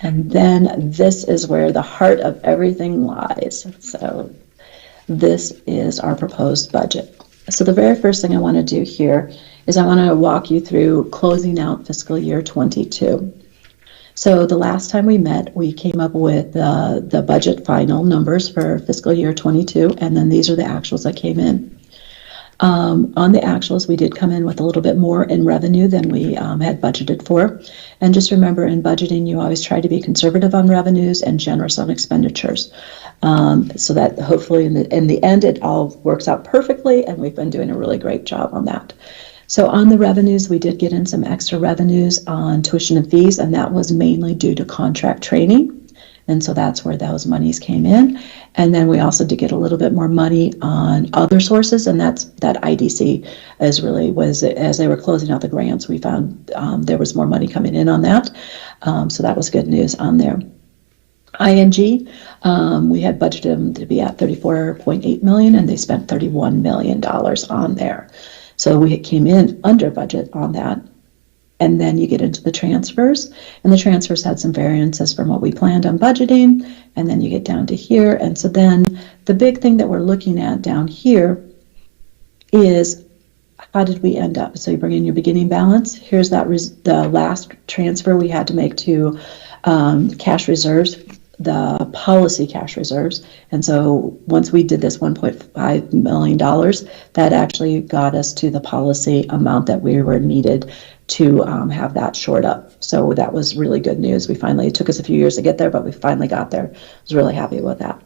And then this is where the heart of everything lies. So this is our proposed budget. So the very first thing I want to do here is I want to walk you through closing out fiscal year 22. So the last time we met, we came up with the budget final numbers for fiscal year 22, and then these are the actuals that came in. On the actuals, we did come in with a little bit more in revenue than we had budgeted for. And just remember, in budgeting, you always try to be conservative on revenues and generous on expenditures, so that hopefully in the end, it all works out perfectly, and we've been doing a really great job on that. So on the revenues, we did get in some extra revenues on tuition and fees, and that was mainly due to contract training. And so that's where those monies came in. And then we also did get a little bit more money on other sources, and that IDC was, as they were closing out the grants, we found there was more money coming in on that. So that was good news on there. ING, we had budgeted them to be at $34.8 million, and they spent $31 million on there. So we came in under budget on that. And then you get into the transfers, and the transfers had some variances from what we planned on budgeting. And then you get down to here. And so then the big thing that we're looking at down here is how did we end up? So you bring in your beginning balance. Here's the last transfer we had to make to cash reserves the policy cash reserves. And so once we did this $1.5 million, that actually got us to the policy amount that we were needed to have that shored up. So that was really good news. It took us a few years to get there, but we finally got there. I was really happy with that.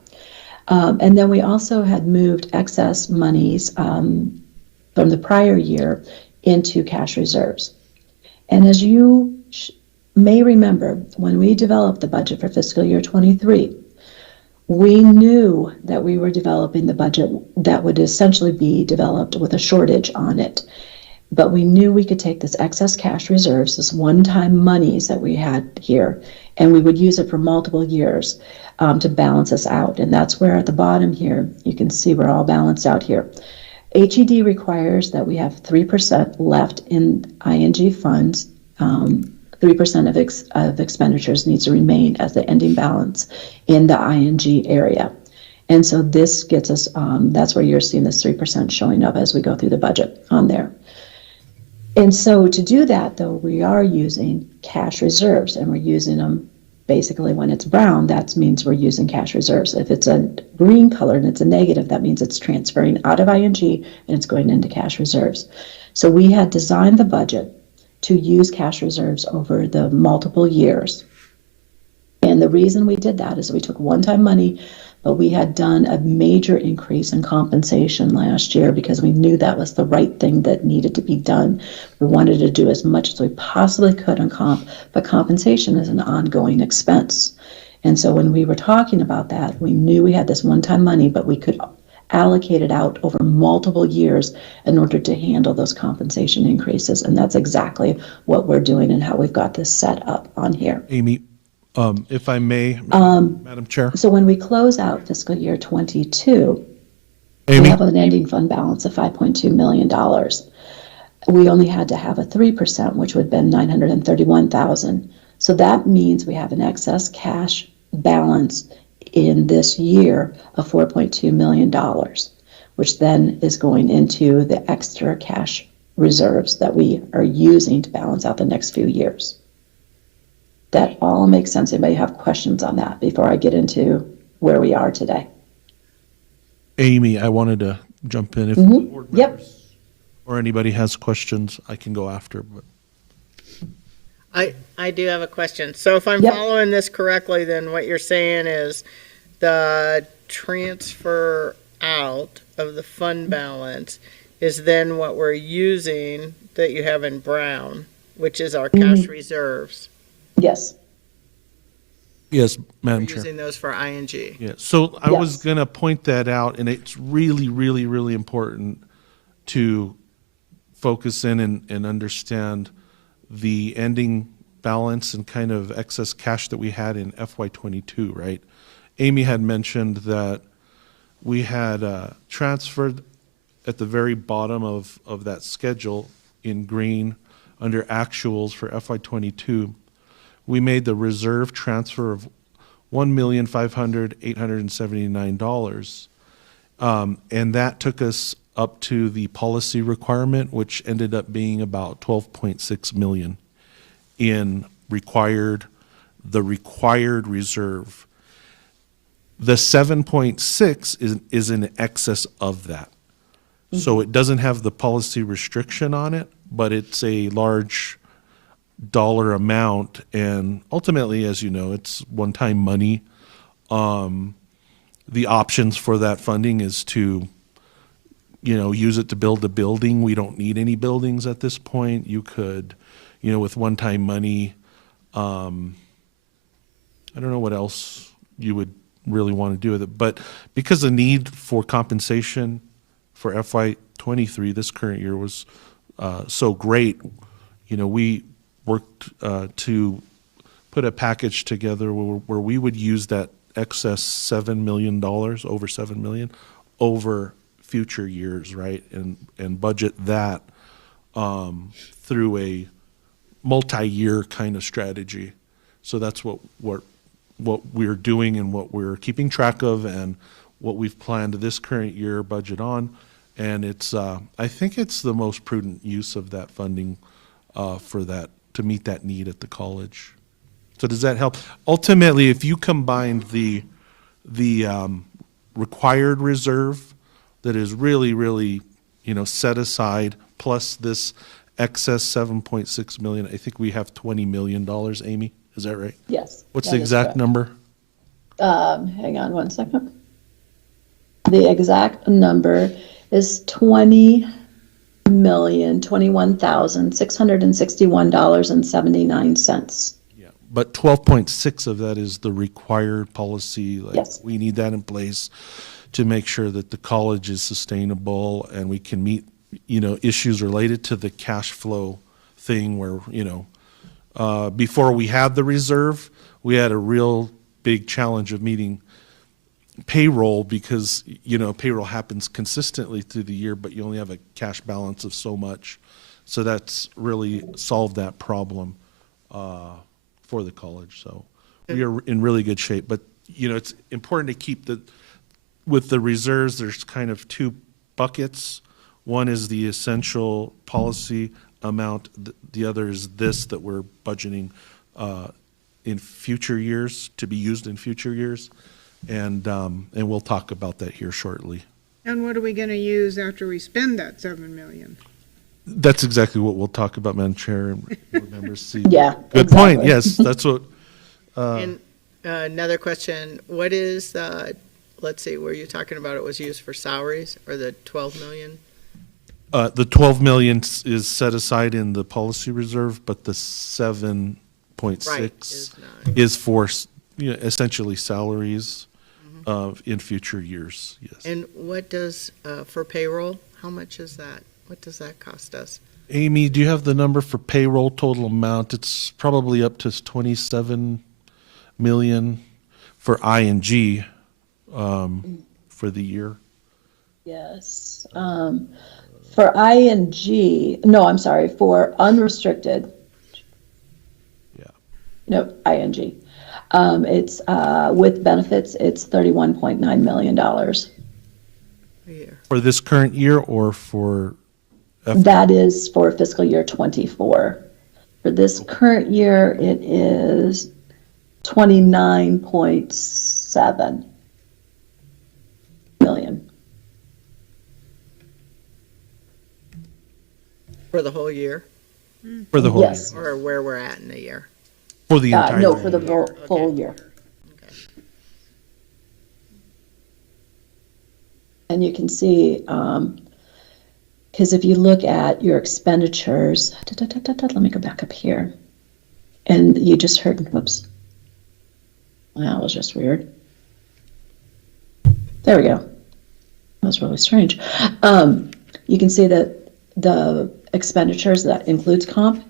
And then we also had moved excess monies from the prior year into cash reserves. And as you may remember, when we developed the budget for fiscal year 23, we knew that we were developing the budget that would essentially be developed with a shortage on it. But we knew we could take this excess cash reserves, this one-time monies that we had here, and we would use it for multiple years to balance us out. And that's where at the bottom here, you can see we're all balanced out here. HED requires that we have 3% left in ING funds. 3% of expenditures needs to remain as the ending balance in the ING area. And so this gets us, that's where you're seeing this 3% showing up as we go through the budget on there. And so to do that, though, we are using cash reserves, and we're using them basically when it's brown, that means we're using cash reserves. If it's a green color and it's a negative, that means it's transferring out of ING and it's going into cash reserves. So we had designed the budget to use cash reserves over the multiple years. And the reason we did that is we took one-time money, but we had done a major increase in compensation last year because we knew that was the right thing that needed to be done. We wanted to do as much as we possibly could on comp, but compensation is an ongoing expense. And so when we were talking about that, we knew we had this one-time money, but we could allocate it out over multiple years in order to handle those compensation increases. And that's exactly what we're doing and how we've got this set up on here. Amy, if I may, Madam Chair. So when we close out fiscal year 22, Amy? we have an ending fund balance of $5.2 million. We only had to have a 3%, which would have been $931,000. So that means we have an excess cash balance in this year of $4.2 million, which then is going into the extra cash reserves that we are using to balance out the next few years. That all makes sense. Anybody have questions on that before I get into where we are today? Amy, I wanted to jump in. If the board Yep. members or anybody has questions, I can go after. But I do have a question. So if I'm Yep. following this correctly, then what you're saying is the transfer out of the fund balance is then what we're using that you have in brown, which is our cash reserves. Yes. yes, We're Madam Chair. using those for ING. Yeah, so I was Yes. going to point that out, and it's really, really, really important to focus in and understand the ending balance and kind of excess cash that we had in FY22, right? Amy had mentioned that we had transferred at the very bottom of that schedule in green under actuals for FY22. We made the reserve transfer of $1,500,879, and that took us up to the policy requirement, which ended up being about $12.6 million in the required reserve. The 7.6 is in excess of that. So it doesn't have the policy restriction on it, but it's a large dollar amount, and ultimately, as you know, it's one-time money. The options for that funding is to, use it to build a building. We don't need any buildings at this point. You could, with one-time money, I don't know what else you would really want to do with it, but because the need for compensation for FY23, this current year, was so great, we worked to put a package together where we would use that excess $7 million, over $7 million, over future years, right? And budget that through a multi-year kind of strategy. So that's what we're doing and what we're keeping track of and what we've planned this current year budget on. And it's I think it's the most prudent use of that funding for that, to meet that need at the college. So does that help? Ultimately, if you combine the required reserve that is really, really, set aside, plus this excess 7.6 million, I think we have $20 million, Amy, is that right? Yes. What's that the is exact correct. number? Hang on one second. The exact number is $20,021,661.79. Yeah, but 12.6 of that is the required policy. Like, Yes. we need that in place to make sure that the college is sustainable and we can meet, issues related to the cash flow thing where, before we had the reserve, we had a real big challenge of meeting payroll because, payroll happens consistently through the year, but you only have a cash balance of so much. So that's really solved that problem for the college. So we are in really good shape. But, it's important to keep with the reserves, there's kind of two buckets. One is the essential policy amount. The other is this that we're budgeting in future years, to be used in future years. And we'll talk about that here shortly. And what are we gonna use after we spend that 7 million? That's exactly what we'll talk about, Madam Chair and board members. See. Yeah, Good point. exactly. Yes, that's what. And another question, what is, let's see, were you talking about it was used for salaries or the 12 million? The 12 million is set aside in the policy reserve, but the 7.6 Right, is not. is for essentially salaries in future years. Yes. And what does, for payroll, how much is that? What does that cost us? Amy, do you have the number for payroll total amount? It's probably up to 27 million for ING for the year. Yes. For ING, no, I'm sorry, for unrestricted, Yeah. no, ING. It's, with benefits, it's $31.9 million. A year. For this current year or for That is for fiscal year '24. For this current year, it is 29.7 million. For the whole year, for the whole Yes. year? or where we're at in the year? For the entire No, year? for the full year. Okay. And you can see, because if you look at your expenditures, let me go back up here. And you just heard, whoops. That was just weird. There we go. That was really strange. You can see that the expenditures, that includes comp,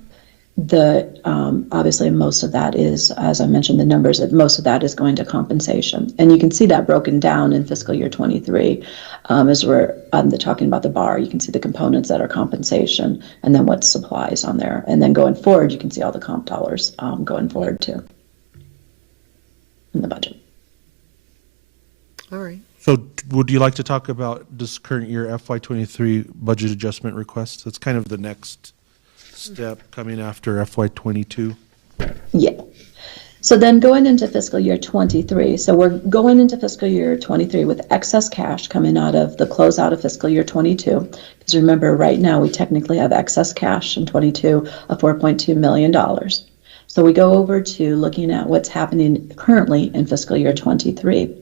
obviously most of that is, as I mentioned, the numbers, most of that is going to compensation. And you can see that broken down in fiscal year '23. As we're talking about the bar, you can see the components that are compensation and then what supplies on there. And then going forward, you can see all the comp dollars going forward too in the budget. All right. So would you like to talk about this current year FY23 budget adjustment request? That's kind of the next step coming after FY22. Yeah. So then going into fiscal year '23, so we're going into fiscal year '23 with excess cash coming out of the closeout of fiscal year '22. Because remember, right now we technically have excess cash in '22 of $4.2 million. So we go over to looking at what's happening currently in fiscal year '23.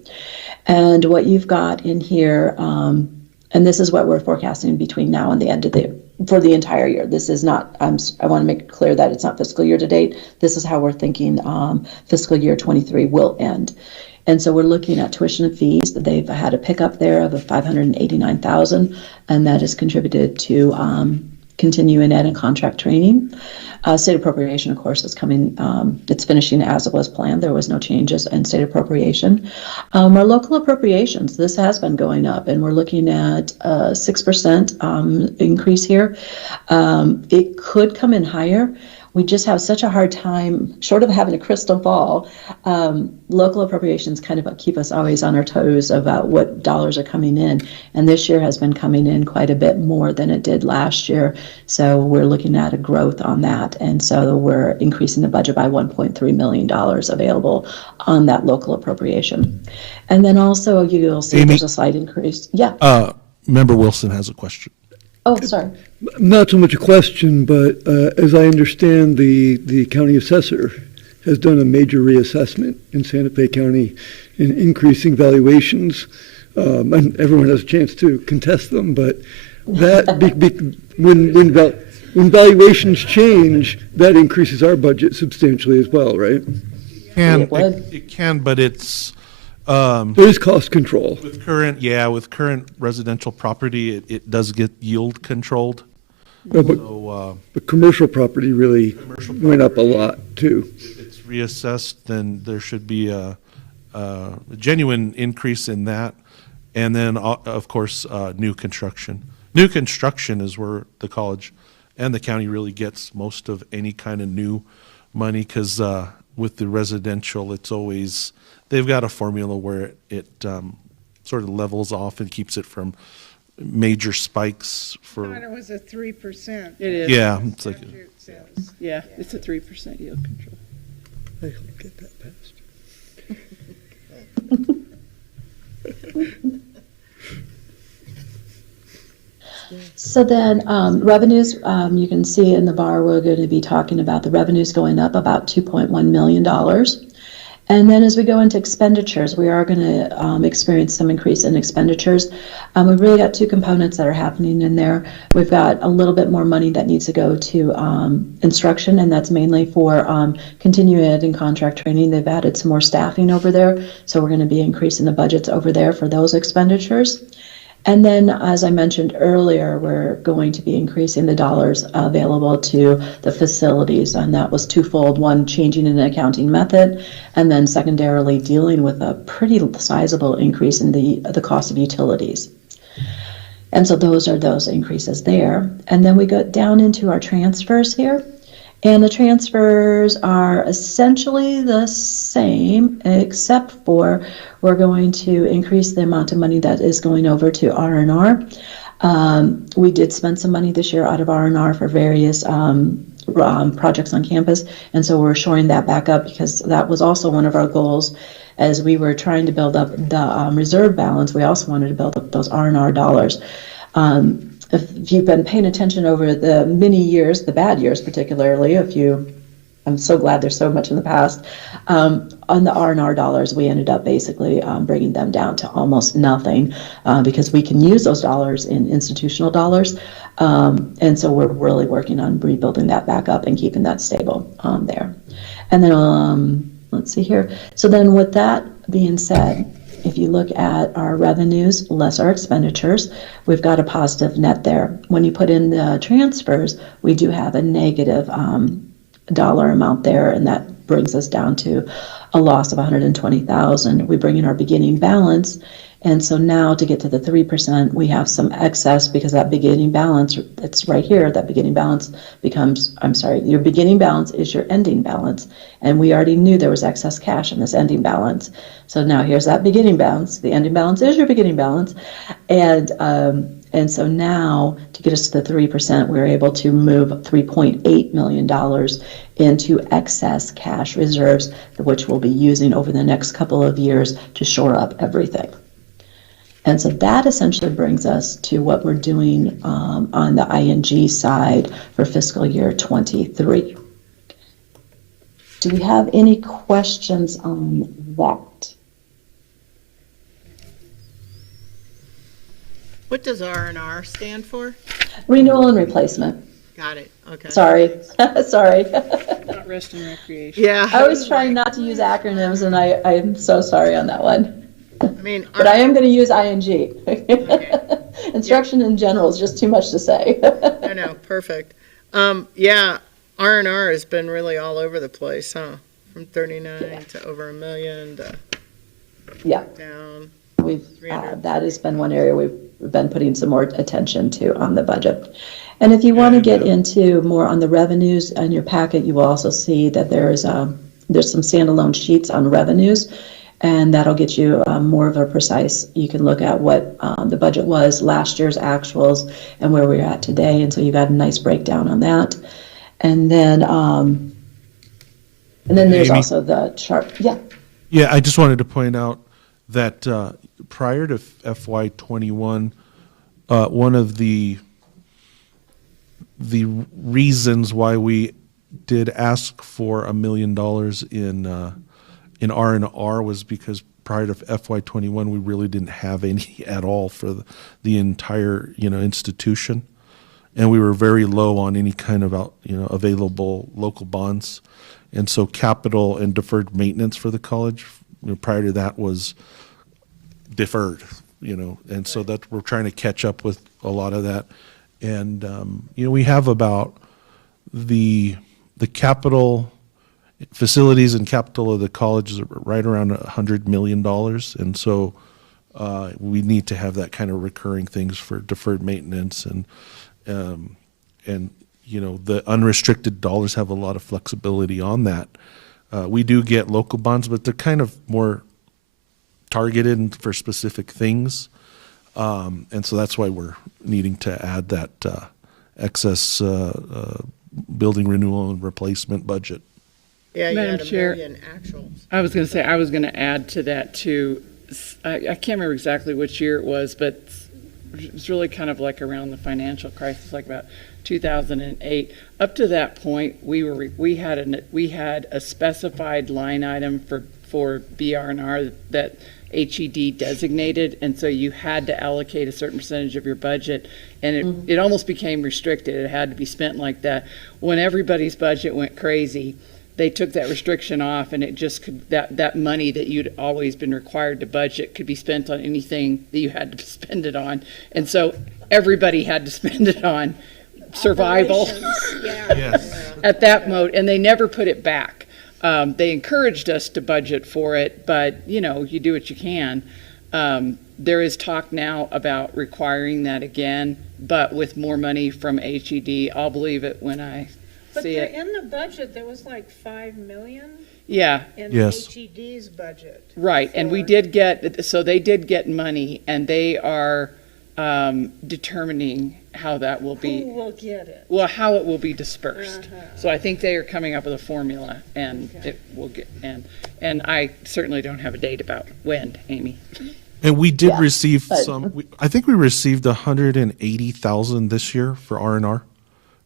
And what you've got in here, and this is what we're forecasting between now and the end of for the entire year. This is not, I want to make it clear that it's not fiscal year to date. This is how we're thinking fiscal year '23 will end. And so we're looking at tuition and fees. They've had a pickup there of a $589,000, and that is contributed to continuing ed and contract training. State appropriation, of course, is coming. It's finishing as it was planned. There was no changes in state appropriation. Our local appropriations, this has been going up, and we're looking at a 6% increase here. It could come in higher. We just have such a hard time, short of having a crystal ball. Local appropriations kind of keep us always on our toes about what dollars are coming in. And this year has been coming in quite a bit more than it did last year. So we're looking at a growth on that. And so we're increasing the budget by $1.3 million available on that local appropriation. And then also you'll see Amy? there's a slight increase. Yeah. Member Wilson has a question. Oh, sorry. Not so much a question, but as I understand, the county assessor has done a major reassessment in Santa Fe County in increasing valuations. And everyone has a chance to contest them, but that when valuations change, that increases our budget substantially as well, right? It can, but it's There is cost control. with current residential property, it does get yield controlled. But So commercial property really went up a lot too. if it's reassessed, then there should be a genuine increase in that. And then, of course, new construction. New construction is where the college and the county really gets most of any kind of new money, because with the residential, it's always, they've got a formula where it sort of levels off and keeps it from major spikes Thought for, it was a 3%. It is. yeah, it's like, Statute says. Yeah, it's a 3% yield control. I hope get that passed. So then revenues, you can see in the bar, we're going to be talking about the revenues going up about $2.1 million. And then as we go into expenditures, we are going to experience some increase in expenditures. We've really got two components that are happening in there. We've got a little bit more money that needs to go to instruction, and that's mainly for continuing ed and contract training. They've added some more staffing over there, so we're going to be increasing the budgets over there for those expenditures. And then, as I mentioned earlier, we're going to be increasing the dollars available to the facilities, and that was twofold. One, changing an accounting method, and then secondarily dealing with a pretty sizable increase in the cost of utilities. And so those are those increases there. And then we go down into our transfers here. And the transfers are essentially the same, except for we're going to increase the amount of money that is going over to R&R. We did spend some money this year out of R&R for various projects on campus, and so we're shoring that back up because that was also one of our goals as we were trying to build up the reserve balance. We also wanted to build up those R&R dollars. If you've been paying attention over the many years, the bad years particularly, I'm so glad there's so much in the past, on the R&R dollars, we ended up basically bringing them down to almost nothing because we can use those dollars in institutional dollars. And so we're really working on rebuilding that back up and keeping that stable there. And then let's see here. So then with that being said, if you look at our revenues less our expenditures, we've got a positive net there. When you put in the transfers, we do have a negative dollar amount there, and that brings us down to a loss of $120,000. We bring in our beginning balance, and so now to get to the 3%, we have some excess because that beginning balance, it's right here, that beginning balance becomes, your beginning balance is your ending balance, and we already knew there was excess cash in this ending balance. So now here's that beginning balance. The ending balance is your beginning balance, and so now to get us to the 3%, we're able to move $3.8 million into excess cash reserves, which we'll be using over the next couple of years to shore up everything. And so that essentially brings us to what we're doing on the ING side for fiscal year 23. Do we have any questions on that? What does R&R stand for? Renewal and replacement. Got it, okay. Sorry, sorry. Not rest and recreation. Yeah. I was trying not to use acronyms, and I'm so sorry on that one. I mean, But I am going to use ING. Instruction in general is just too much to say. I know, perfect. Yeah, R&R has been really all over the place, huh? From 39 to over $1 million to Yeah, down. that has been one area we've been putting some more attention to on the budget. And if you want to And, get into more on the revenues in your packet, you will also see that there's some standalone sheets on revenues, and that'll get you more of a precise. You can look at what the budget was, last year's actuals, and where we're at today, and so you got a nice breakdown on that. And then there's Amy? also the chart. Yeah. Yeah, I just wanted to point out that prior to FY '21, one of the reasons why we did ask for $1 million in R&R was because prior to FY '21, we really didn't have any at all for the entire institution, and we were very low on any kind of available local bonds, and so capital and deferred maintenance for the college prior to that was deferred, and so that we're trying to catch up with a lot of that. And we have about the capital facilities and capital of the college is right around $100 million, and so we need to have that kind of recurring things for deferred maintenance, and the unrestricted dollars have a lot of flexibility on that. We do get local bonds, but they're kind of more targeted for specific things. And so that's why we're needing to add that excess building renewal and replacement budget. Yeah, you Madam had $1 Chair. million actuals. I was going to say, I was going to add to that too. I can't remember exactly which year it was, but it was really kind of like around the financial crisis, like about 2008. Up to that point, we had a specified line item for BR&R that HED designated, and so you had to allocate a certain percentage of your budget, and it almost became restricted. It had to be spent like that. When everybody's budget went crazy, they took that restriction off, and it just could, that money that you'd always been required to budget could be spent on anything that you had to spend it on, and so everybody had to spend it on survival. Yeah. Yes. At that mode, and they never put it back. They encouraged us to budget for it, but you do what you can. There is talk now about requiring that again, but with more money from HED. I'll believe it when I But see it. in the budget, there was like 5 million Yeah, in Yes. HED's budget. right. And we did get, so they did get money, and they are determining how that will be. Who will get it? Well, how it will be dispersed. Uh-huh. So I think they are coming up with a formula, and it will get, and I certainly don't have a date about when, Amy. And we did Yeah, receive but- I think we received 180,000 this year for R&R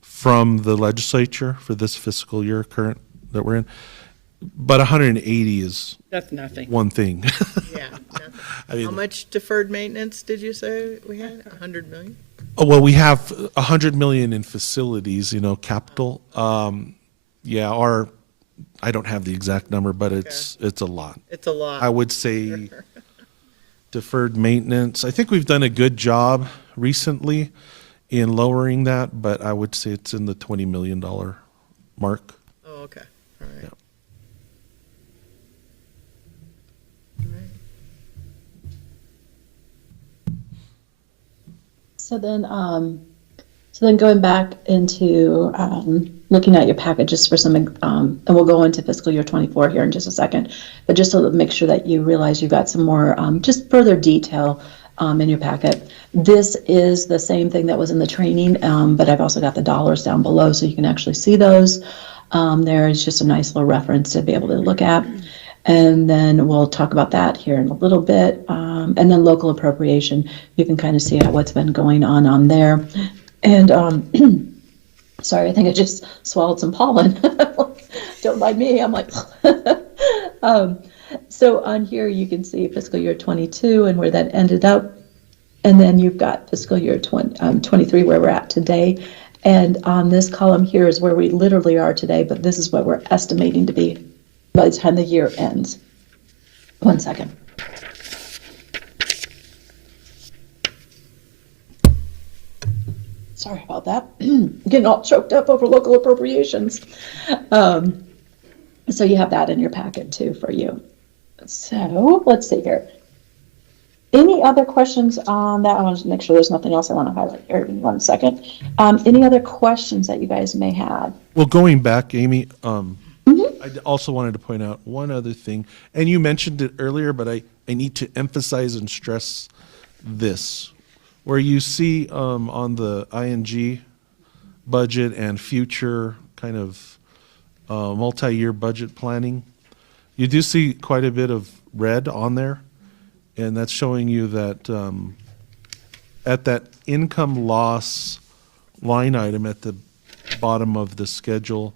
from the legislature for this fiscal year current that we're in. But 180 is That's nothing. one thing. Yeah. I mean, How much deferred maintenance did you say we had? 100 million? oh, well, we have 100 million in facilities, capital. Yeah, I don't have the exact number, but it's a lot. It's a lot. I would say deferred maintenance. I think we've done a good job recently in lowering that, but I would say it's in the $20 million mark. Oh, okay. All right. Yeah. All right. So then going back into looking at your packages for some, and we'll go into fiscal year 24 here in just a second, but just to make sure that you realize you've got some more, just further detail in your packet. This is the same thing that was in the training, but I've also got the dollars down below so you can actually see those. There is just a nice little reference to be able to look at. And then we'll talk about that here in a little bit. And then local appropriation, you can kind of see what's been going on there. And sorry, I think I just swallowed some pollen. Don't mind me. I'm like, so on here you can see fiscal year 22 and where that ended up. And then you've got fiscal year 23 where we're at today. And on this column here is where we literally are today, but this is what we're estimating to be by the time the year ends. 1 second. Sorry about that. Getting all choked up over local appropriations. So you have that in your packet too for you. So let's see here. Any other questions on that? I want to make sure there's nothing else I want to highlight here in 1 second. Any other questions that you guys may have? Well, going back, Amy, I also wanted to point out one other thing, and you mentioned it earlier, but I need to emphasize and stress this. Where you see on the ING budget and future kind of multi-year budget planning, you do see quite a bit of red on there, and that's showing you that at that income loss line item at the bottom of the schedule,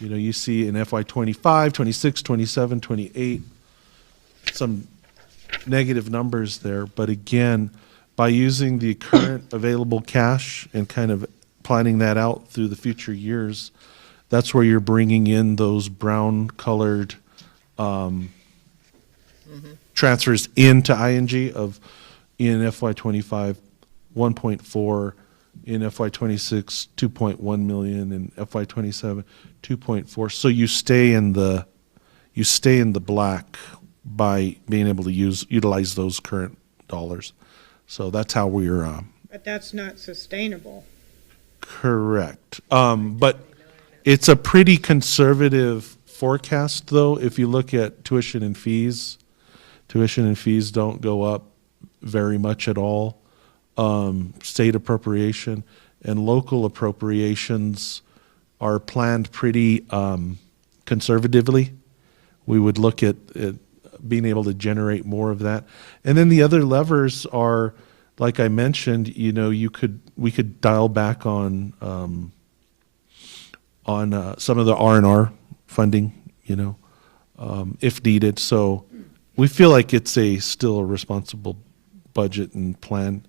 you know, you see in FY 25, 26, 27, 28, some negative numbers there. But again, by using the current available cash and kind of planning that out through the future years, that's where you're bringing in those brown colored transfers into ING of in FY 25, 1.4, in FY 26, 2.1 million, in FY 27, 2.4. So you stay in the black by being able to utilize those current dollars. So that's how we're But that's not sustainable. correct. But it's a pretty conservative forecast, though. If you look at tuition and fees don't go up very much at all. State appropriation and local appropriations are planned pretty conservatively. We would look at being able to generate more of that. And then the other levers are, like I mentioned, you know, we could dial back on some of the R&R funding, you know, if needed. So we feel like it's still a responsible budget and plan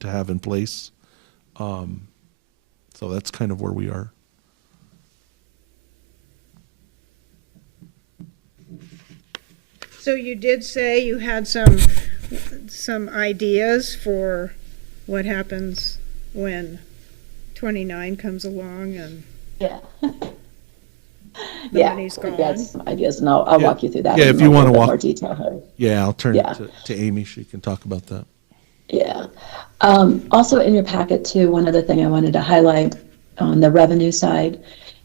to have in place. So that's kind of where we are. So you did say you had some ideas for what happens when 29 comes along and Yeah. the money's We've gone. got some ideas, and I'll walk you through that. Yeah, in if you a wanna little bit walk- more detail here. Yeah, I'll turn Yeah. it to Amy. She can talk about that. Yeah. Also in your packet too, one other thing I wanted to highlight on the revenue side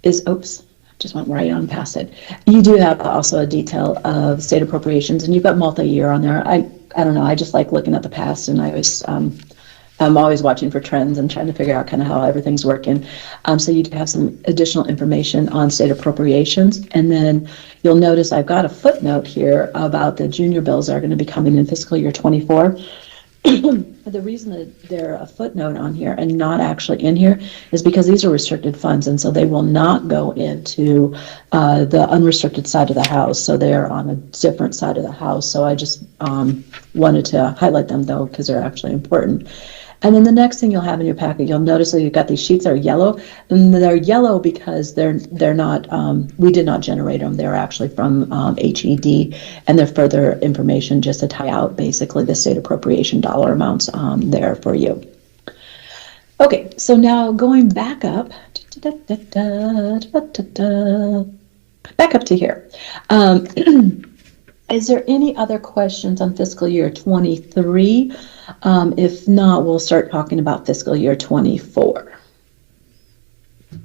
is, oops, just went right on past it. You do have also a detail of state appropriations, and you've got multi-year on there. I don't know, I just like looking at the past, and I'm always watching for trends and trying to figure out kind of how everything's working. So you do have some additional information on state appropriations. And then you'll notice I've got a footnote here about the junior bills that are going to be coming in fiscal year 24. The reason that they're a footnote on here and not actually in here is because these are restricted funds, and so they will not go into the unrestricted side of the house. So they're on a different side of the house. So I just wanted to highlight them, though, because they're actually important. And then the next thing you'll have in your packet, you'll notice that you've got these sheets that are yellow, and they're yellow because they're not, we did not generate them. They're actually from HED, and they're further information just to tie out basically the state appropriation dollar amounts there for you. Okay, so now going back up, back up to here. Is there any other questions on fiscal year 23? If not, we'll start talking about fiscal year 24. And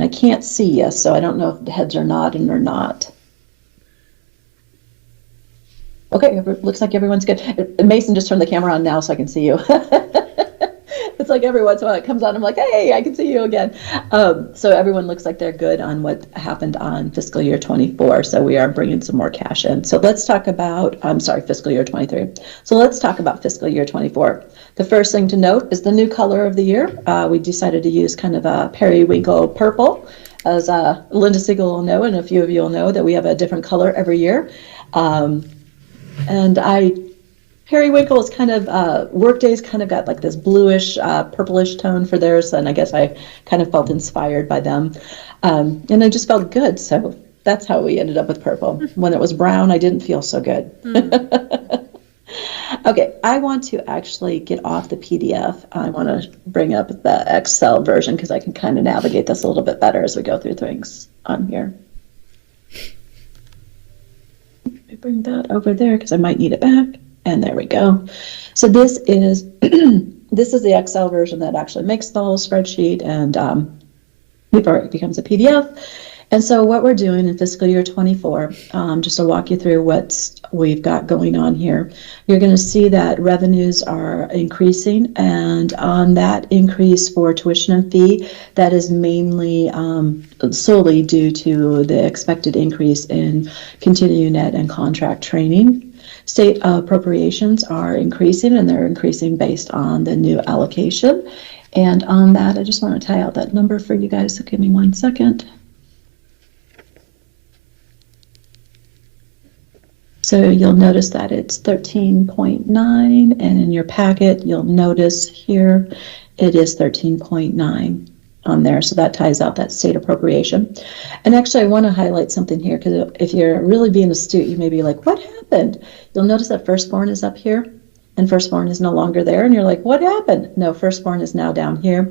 I can't see you, so I don't know if the heads are nodding or not. Okay, looks like everyone's good. Mason just turned the camera on now so I can see you. It's like every once in a while it comes on, I'm like, hey, I can see you again. So everyone looks like they're good on what happened on fiscal year 24. So we are bringing some more cash in. So let's talk about, fiscal year 23. So let's talk about fiscal year 24. The first thing to note is the new color of the year. We decided to use kind of a periwinkle purple. As Linda Siegel will know, and a few of you will know, that we have a different color every year. Periwinkle is kind of, Workday's kind of got like this bluish, purplish tone for theirs, and I guess I kind of felt inspired by them. And I just felt good, so that's how we ended up with purple. When it was brown, I didn't feel so good. Okay, I want to actually get off the PDF. I want to bring up the Excel version because I can kind of navigate this a little bit better as we go through things on here. Let me bring that over there because I might need it back. And there we go. So this is this is the Excel version that actually makes the whole spreadsheet, and before it becomes a PDF. And so what we're doing in fiscal year 24, just to walk you through what we've got going on here, you're going to see that revenues are increasing, and on that increase for tuition and fee, that is mainly solely due to the expected increase in continuing ed and contract training. State appropriations are increasing, and they're increasing based on the new allocation. And on that, I just want to tie out that number for you guys, so give me 1 second. So you'll notice that it's 13.9, and in your packet, you'll notice here it is 13.9 on there. So that ties out that state appropriation. And actually, I want to highlight something here, because if you're really being astute, you may be like, what happened? You'll notice that firstborn is up here, and firstborn is no longer there. And you're like, what happened? No, firstborn is now down here.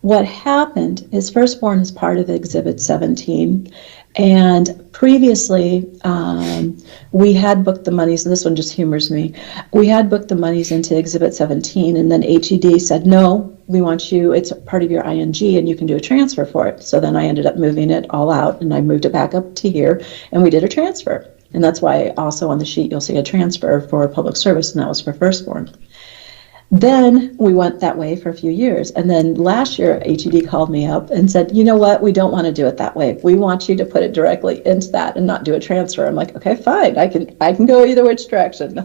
What happened is firstborn is part of Exhibit 17. And previously, we had booked the monies, so this one just humors me. We had booked the monies into Exhibit 17, and then HED said, no, we want you, it's part of your ING, and you can do a transfer for it. So then I ended up moving it all out, and I moved it back up to here, and we did a transfer. And that's why also on the sheet, you'll see a transfer for public service, and that was for firstborn. Then we went that way for a few years. And then last year, HED called me up and said, you know what, we don't want to do it that way. We want you to put it directly into that and not do a transfer. I'm like, okay, fine. I can go either which direction.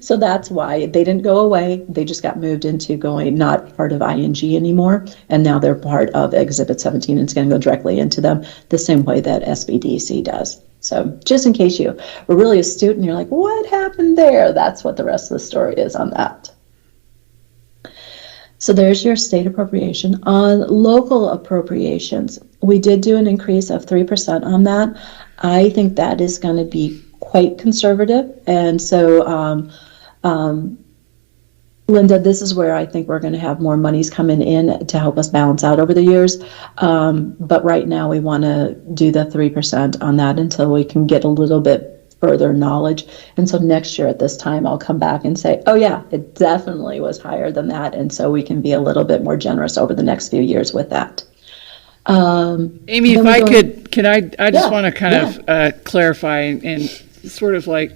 So that's why they didn't go away. They just got moved into going not part of ING anymore. And now they're part of Exhibit 17. And it's going to go directly into them the same way that SBDC does. So just in case you were really astute and you're like, what happened there? That's what the rest of the story is on that. So there's your state appropriation. On local appropriations, we did do an increase of 3% on that. I think that is going to be quite conservative. And so, Linda, this is where I think we're going to have more monies coming in to help us balance out over the years. But right now we want to do the 3% on that until we can get a little bit further knowledge. And so next year at this time, I'll come back and say, oh yeah, it definitely was higher than that. And so we can be a little bit more generous over the next few years with that. Amy, if I could, I just want to kind of clarify and sort of like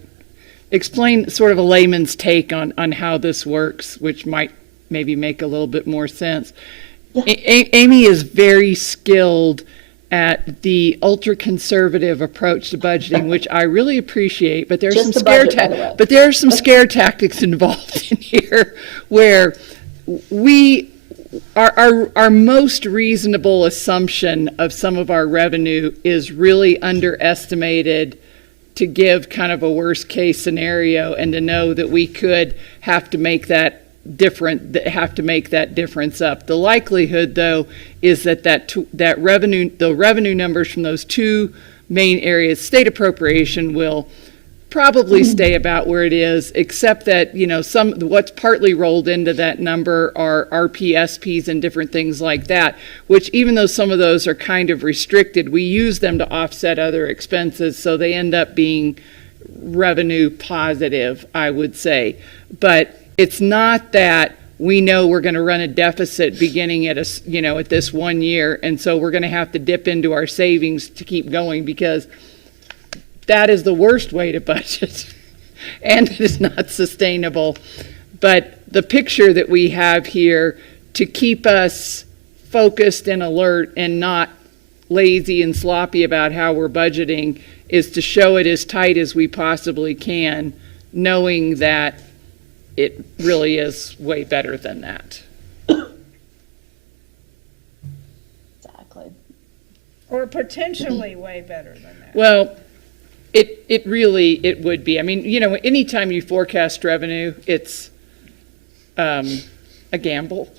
explain sort of a layman's take on how this works, which might maybe make a little bit more sense. Yeah. Amy is very skilled at the ultra-conservative approach to budgeting, which I really appreciate, but there's some scare tactics involved in here where our most reasonable assumption of some of our revenue is really underestimated to give kind of a worst case scenario, and to know that we could have to make that difference up. The likelihood, though, is that revenue, the revenue numbers from those two main areas, state appropriation, will probably stay about where it is, except that what's partly rolled into that number are RPSPs and different things like that, which even though some of those are kind of restricted, we use them to offset other expenses, so they end up being revenue positive, I would say. But it's not that we know we're going to run a deficit beginning at at this 1 year, and so we're going to have to dip into our savings to keep going, because that is the worst way to budget, and it is not sustainable. But the picture that we have here to keep us focused and alert and not lazy and sloppy about how we're budgeting is to show it as tight as we possibly can, knowing that it really is way better than that. Exactly. Or potentially way better than that. Well, it really would be. I mean, anytime you forecast revenue, it's a gamble.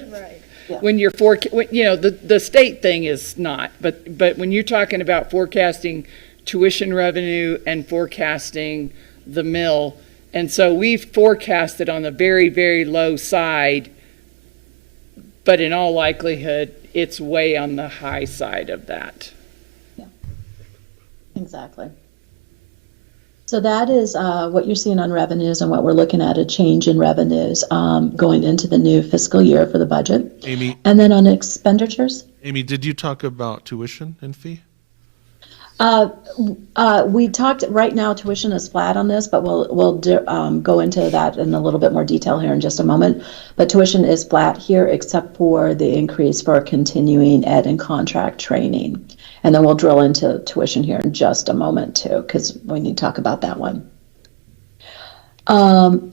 Right. When you're the state thing is not, but when you're talking about forecasting tuition revenue and forecasting the mill, and so we've forecasted on the very, very low side, but in all likelihood, it's way on the high side of that. Yeah, exactly. So that is what you're seeing on revenues and what we're looking at, a change in revenues going into the new fiscal year for the budget. Amy, And then on expenditures, Amy, did you talk about tuition and fee? we talked right now. Tuition is flat on this, but we'll go into that in a little bit more detail here in just a moment. But tuition is flat here, except for the increase for continuing ed and contract training. And then we'll drill into tuition here in just a moment too, because we need to talk about that one.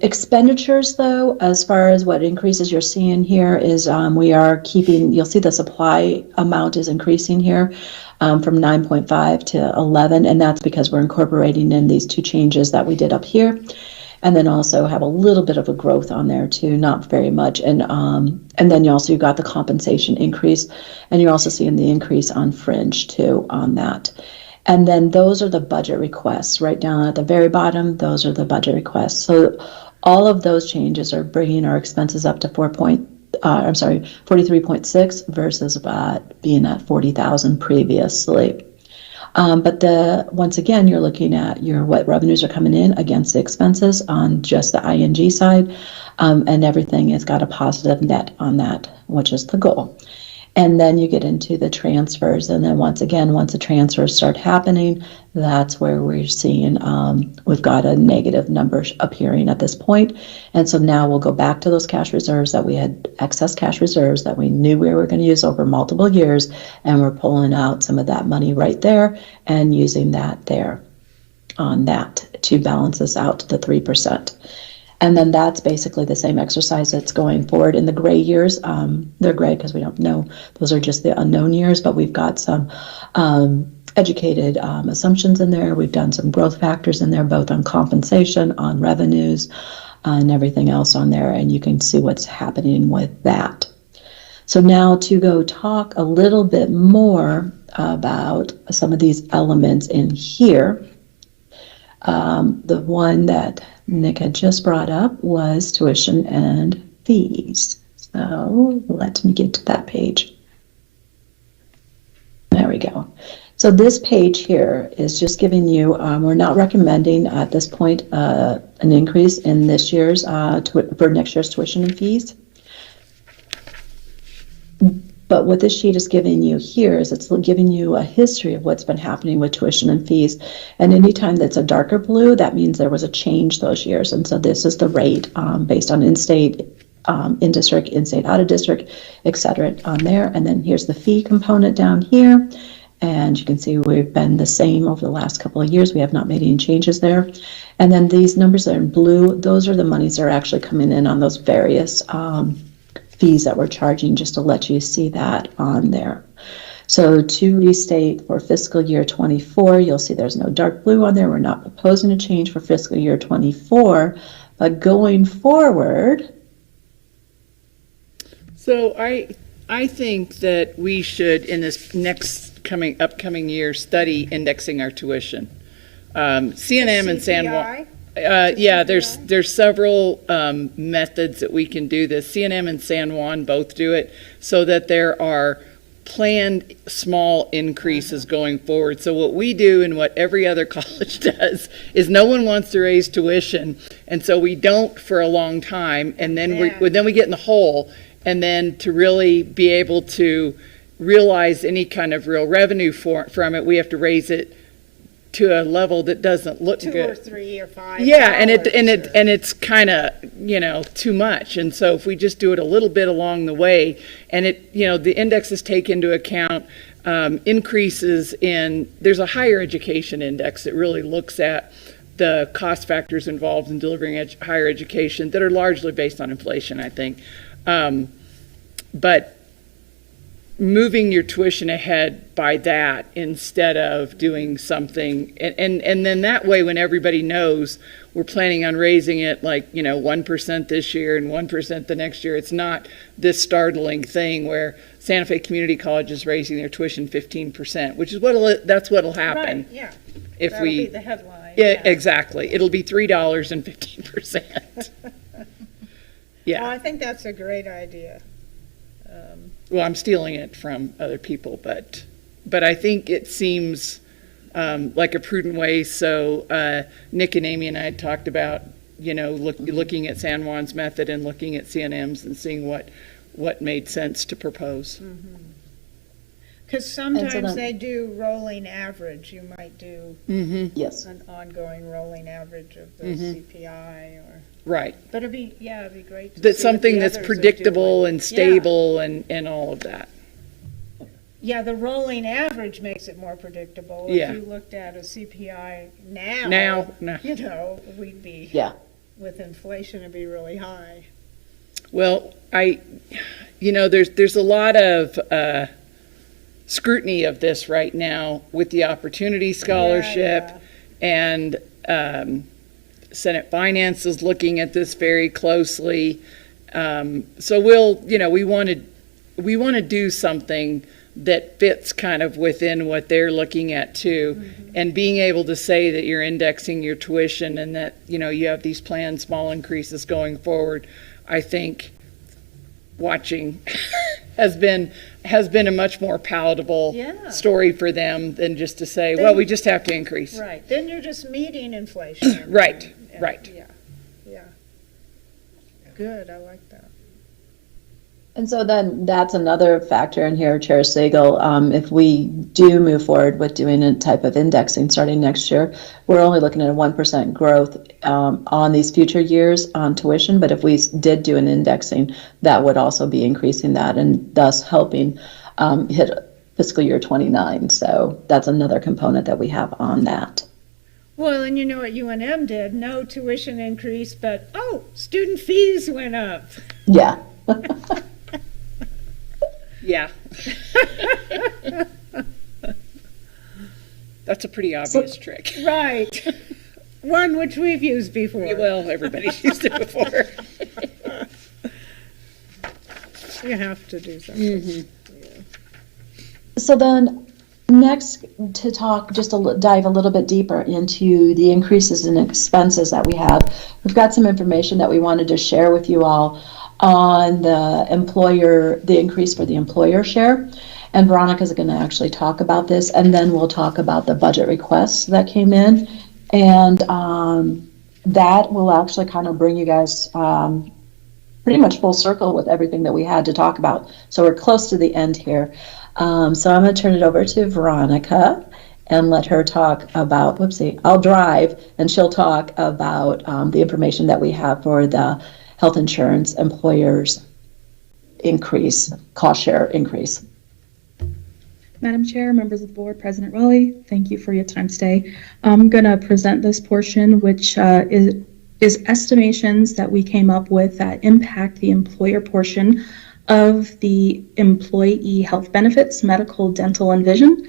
Expenditures, though, as far as what increases you're seeing here is we are keeping, you'll see the supply amount is increasing here from 9.5 to 11, and that's because we're incorporating in these two changes that we did up here. And then also have a little bit of a growth on there too, not very much. And then you got the compensation increase, and you're also seeing the increase on fringe too on that. And then those are the budget requests right down at the very bottom. Those are the budget requests. So all of those changes are bringing our expenses up to 43.6 versus being at 40,000 previously. But once again, you're looking at what revenues are coming in against the expenses on just the ING side, and everything has got a positive net on that, which is the goal. And then you get into the transfers, and then once the transfers start happening, that's where we're seeing we've got a negative number appearing at this point. And so now we'll go back to those cash reserves that we had, excess cash reserves that we knew we were going to use over multiple years, and we're pulling out some of that money right there and using that there on that to balance us out to the 3%. And then that's basically the same exercise that's going forward in the gray years. They're gray because we don't know. Those are just the unknown years, but we've got some educated assumptions in there. We've done some growth factors in there, both on compensation, on revenues, and everything else on there. And you can see what's happening with that. So now to go talk a little bit more about some of these elements in here. The one that Nick had just brought up was tuition and fees. So let me get to that page. There we go. So this page here is just giving you, we're not recommending at this point an increase in this year's, for next year's tuition and fees. But what this sheet is giving you here is it's giving you a history of what's been happening with tuition and fees. And anytime that's a darker blue, that means there was a change those years. And so this is the rate based on in-state, in-district, in-state, out-of-district, et cetera, on there. And then here's the fee component down here. And you can see we've been the same over the last couple of years. We have not made any changes there. And then these numbers that are in blue, those are the monies that are actually coming in on those various fees that we're charging, just to let you see that on there. So to restate for fiscal year 24, you'll see there's no dark blue on there. We're not proposing a change for fiscal year 24, but going forward. So I think that we should, in this upcoming year, study indexing our tuition. CNM and San Juan. Yeah, there's several methods that we can do this. CNM and San Juan both do it, so that there are planned small increases going forward. So what we do and what every other college does is no one wants to raise tuition, and so we don't for a long time, and then we get in the hole, and then to really be able to realize any kind of real revenue from it, we have to raise it to a level that doesn't look good. 2 or 3 or 5. Yeah, and it's kind of, too much. And so if we just do it a little bit along the way, and the indexes take into account increases in, there's a higher education index that really looks at the cost factors involved in delivering higher education that are largely based on inflation, I think. But moving your tuition ahead by that instead of doing something, and then that way, when everybody knows we're planning on raising it 1% this year and 1% the next year, it's not this startling thing where Santa Fe Community College is raising their tuition 15%, which is that's what'll happen. Right, yeah. If That'll we be the headline. Yeah, exactly. It'll be $3.15%. Yeah. Well, I think that's a great idea. Well, I'm stealing it from other people, but I think it seems like a prudent way. So Nick and Amy and I had talked about, looking at San Juan's method and looking at CNM's and seeing what made sense to propose. Because sometimes they do rolling average. You might do Yes. an ongoing rolling average of the CPI or. Right. But it'd be great to see That's what something the that's others are predictable doing. and stable and all of that. Yeah, the rolling average makes it more predictable. Yeah. If you looked at a CPI now, Now. we'd be, Yeah. with inflation, it'd be really high. Well, there's a lot of scrutiny of this right now with the Opportunity Scholarship, and Senate Finance is looking at this very closely. So we want to do something that fits kind of within what they're looking at too, and being able to say that you're indexing your tuition and that you have these planned small increases going forward. I think watching has been a much more palatable story for them than just to say, well, we just have to increase. Right. Then you're just meeting inflation. Right. Yeah. Good, I like that. And so then that's another factor in here, Chair Sagal. If we do move forward with doing a type of indexing starting next year, we're only looking at a 1% growth on these future years on tuition. But if we did do an indexing, that would also be increasing that and thus helping hit fiscal year 29. So that's another component that we have on that. Well, and you know what UNM did? No tuition increase, but, student fees went up. Yeah. Yeah. That's a pretty obvious trick. Right. One which we've used before. Well, everybody's used it before. You have to do something. So then next to talk, just to dive a little bit deeper into the increases in expenses that we have, we've got some information that we wanted to share with you all on the increase for the employer share. And Veronica's going to actually talk about this, and then we'll talk about the budget requests that came in. And that will actually kind of bring you guys pretty much full circle with everything that we had to talk about. So we're close to the end here. So I'm going to turn it over to Veronica and let her talk about, I'll drive, and she'll talk about the information that we have for the health insurance employers increase, cost share increase. Madam Chair, members of the board, President Rowley, thank you for your time today. I'm going to present this portion, which is estimations that we came up with that impact the employer portion of the employee health benefits, medical, dental, and vision.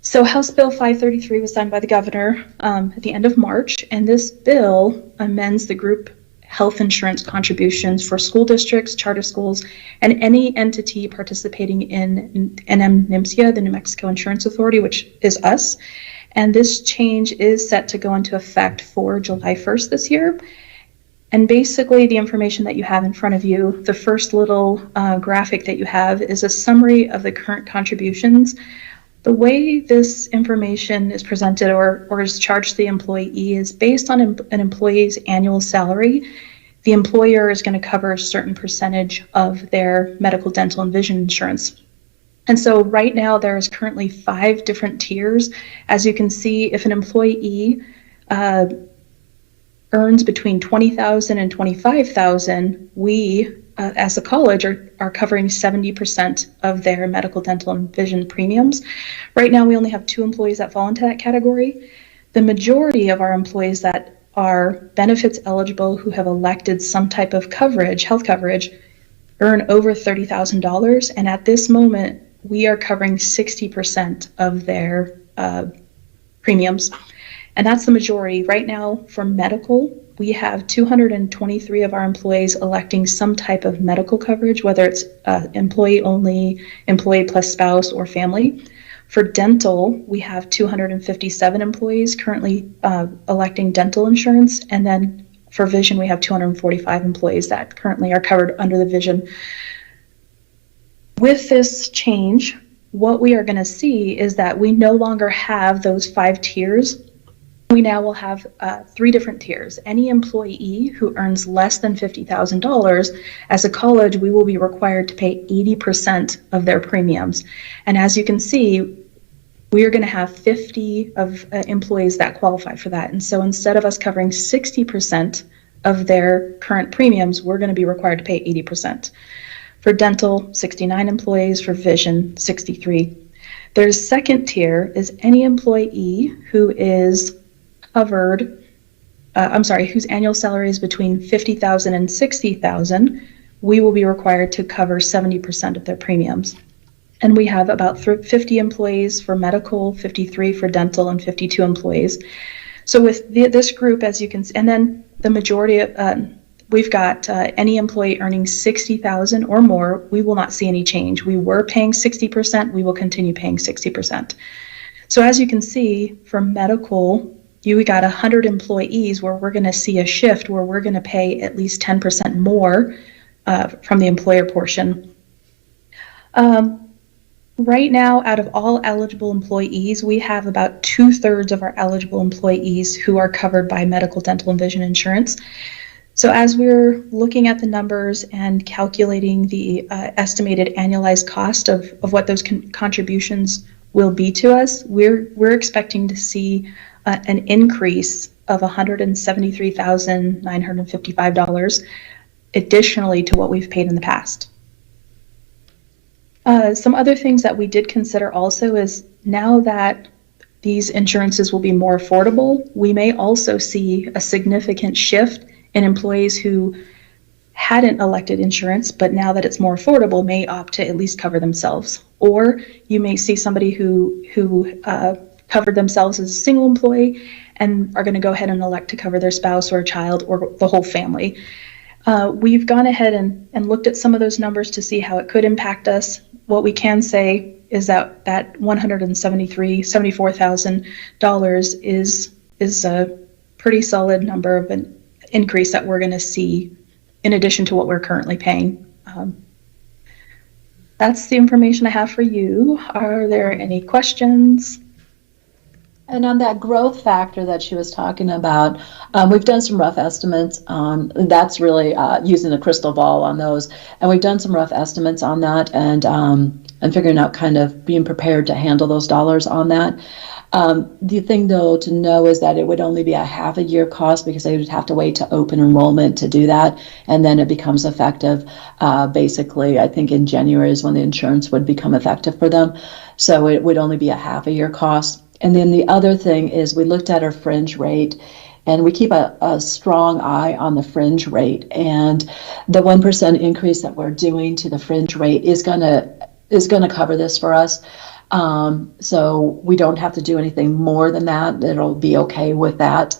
So House Bill 533 was signed by the governor at the end of March, and this bill amends the group health insurance contributions for school districts, charter schools, and any entity participating in NMNIMSIA, the New Mexico Insurance Authority, which is us. And this change is set to go into effect for July 1st this year. And basically the information that you have in front of you, the first little graphic that you have is a summary of the current contributions. The way this information is presented or is charged to the employee is based on an employee's annual salary. The employer is going to cover a certain percentage of their medical, dental, and vision insurance. And so right now there is currently 5 different tiers. As you can see, if an employee earns between $20,000 and $25,000, we as a college are covering 70% of their medical, dental, and vision premiums. Right now, we only have 2 employees that fall into that category. The majority of our employees that are benefits eligible who have elected some type of coverage, health coverage, earn over $30,000. And at this moment, we are covering 60% of their premiums. And that's the majority. Right now, for medical, we have 223 of our employees electing some type of medical coverage, whether it's employee only, employee plus spouse, or family. For dental, we have 257 employees currently electing dental insurance. And then for vision, we have 245 employees that currently are covered under the vision. With this change, what we are going to see is that we no longer have those 5 tiers. We now will have 3 different tiers. Any employee who earns less than $50,000, as a college, we will be required to pay 80% of their premiums. And as you can see, we are going to have 50 of employees that qualify for that. And so instead of us covering 60% of their current premiums, we're going to be required to pay 80%. For dental, 69 employees. For vision, 63. Their second tier is any employee who is covered, whose annual salary is between $50,000 and $60,000. We will be required to cover 70% of their premiums. And we have about 50 employees for medical, 53 for dental, and 52 employees. So with this group, as you can see, and then the majority of, we've got any employee earning $60,000 or more, we will not see any change. We were paying 60%, we will continue paying 60%. So as you can see, for medical, we got 100 employees where we're going to see a shift where we're going to pay at least 10% more from the employer portion. Right now, out of all eligible employees, we have about 2/3 of our eligible employees who are covered by medical, dental, and vision insurance. So as we're looking at the numbers and calculating the estimated annualized cost of what those contributions will be to us, we're expecting to see an increase of $173,955 additionally to what we've paid in the past. Some other things that we did consider also is now that these insurances will be more affordable, we may also see a significant shift in employees who hadn't elected insurance, but now that it's more affordable, may opt to at least cover themselves. Or you may see somebody who covered themselves as a single employee and are going to go ahead and elect to cover their spouse or a child or the whole family. We've gone ahead and looked at some of those numbers to see how it could impact us. What we can say is that $74,000 is a pretty solid number of an increase that we're going to see in addition to what we're currently paying. That's the information I have for you. Are there any questions? And on that growth factor that she was talking about, we've done some rough estimates. That's really using a crystal ball on those. And we've done some rough estimates on that and figuring out kind of being prepared to handle those dollars on that. The thing, though, to know is that it would only be a half a year cost because they would have to wait to open enrollment to do that. And then it becomes effective basically, I think in January is when the insurance would become effective for them. So it would only be a half a year cost. And then the other thing is we looked at our fringe rate, and we keep a strong eye on the fringe rate. And the 1% increase that we're doing to the fringe rate is gonna cover this for us. So we don't have to do anything more than that. It'll be okay with that.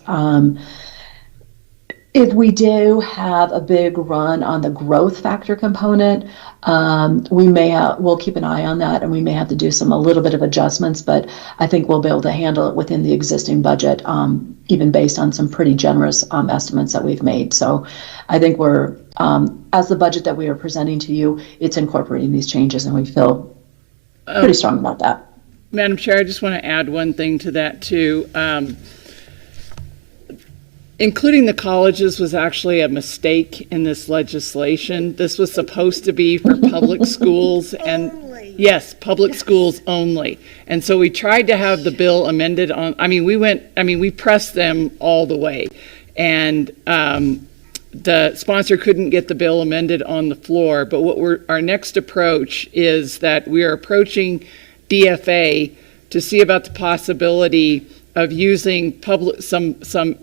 If we do have a big run on the growth factor component, we'll keep an eye on that, and we may have to do a little bit of adjustments, but I think we'll be able to handle it within the existing budget, even based on some pretty generous estimates that we've made. So I think we're, as the budget that we are presenting to you, it's incorporating these changes, and we feel pretty strong about that. Madam Chair, I just want to add one thing to that too. Including the colleges was actually a mistake in this legislation. This was supposed to be for public schools and yes, public schools only. And so we tried to have the bill amended we pressed them all the way. And the sponsor couldn't get the bill amended on the floor. But our next approach is that we are approaching DFA to see about the possibility of using some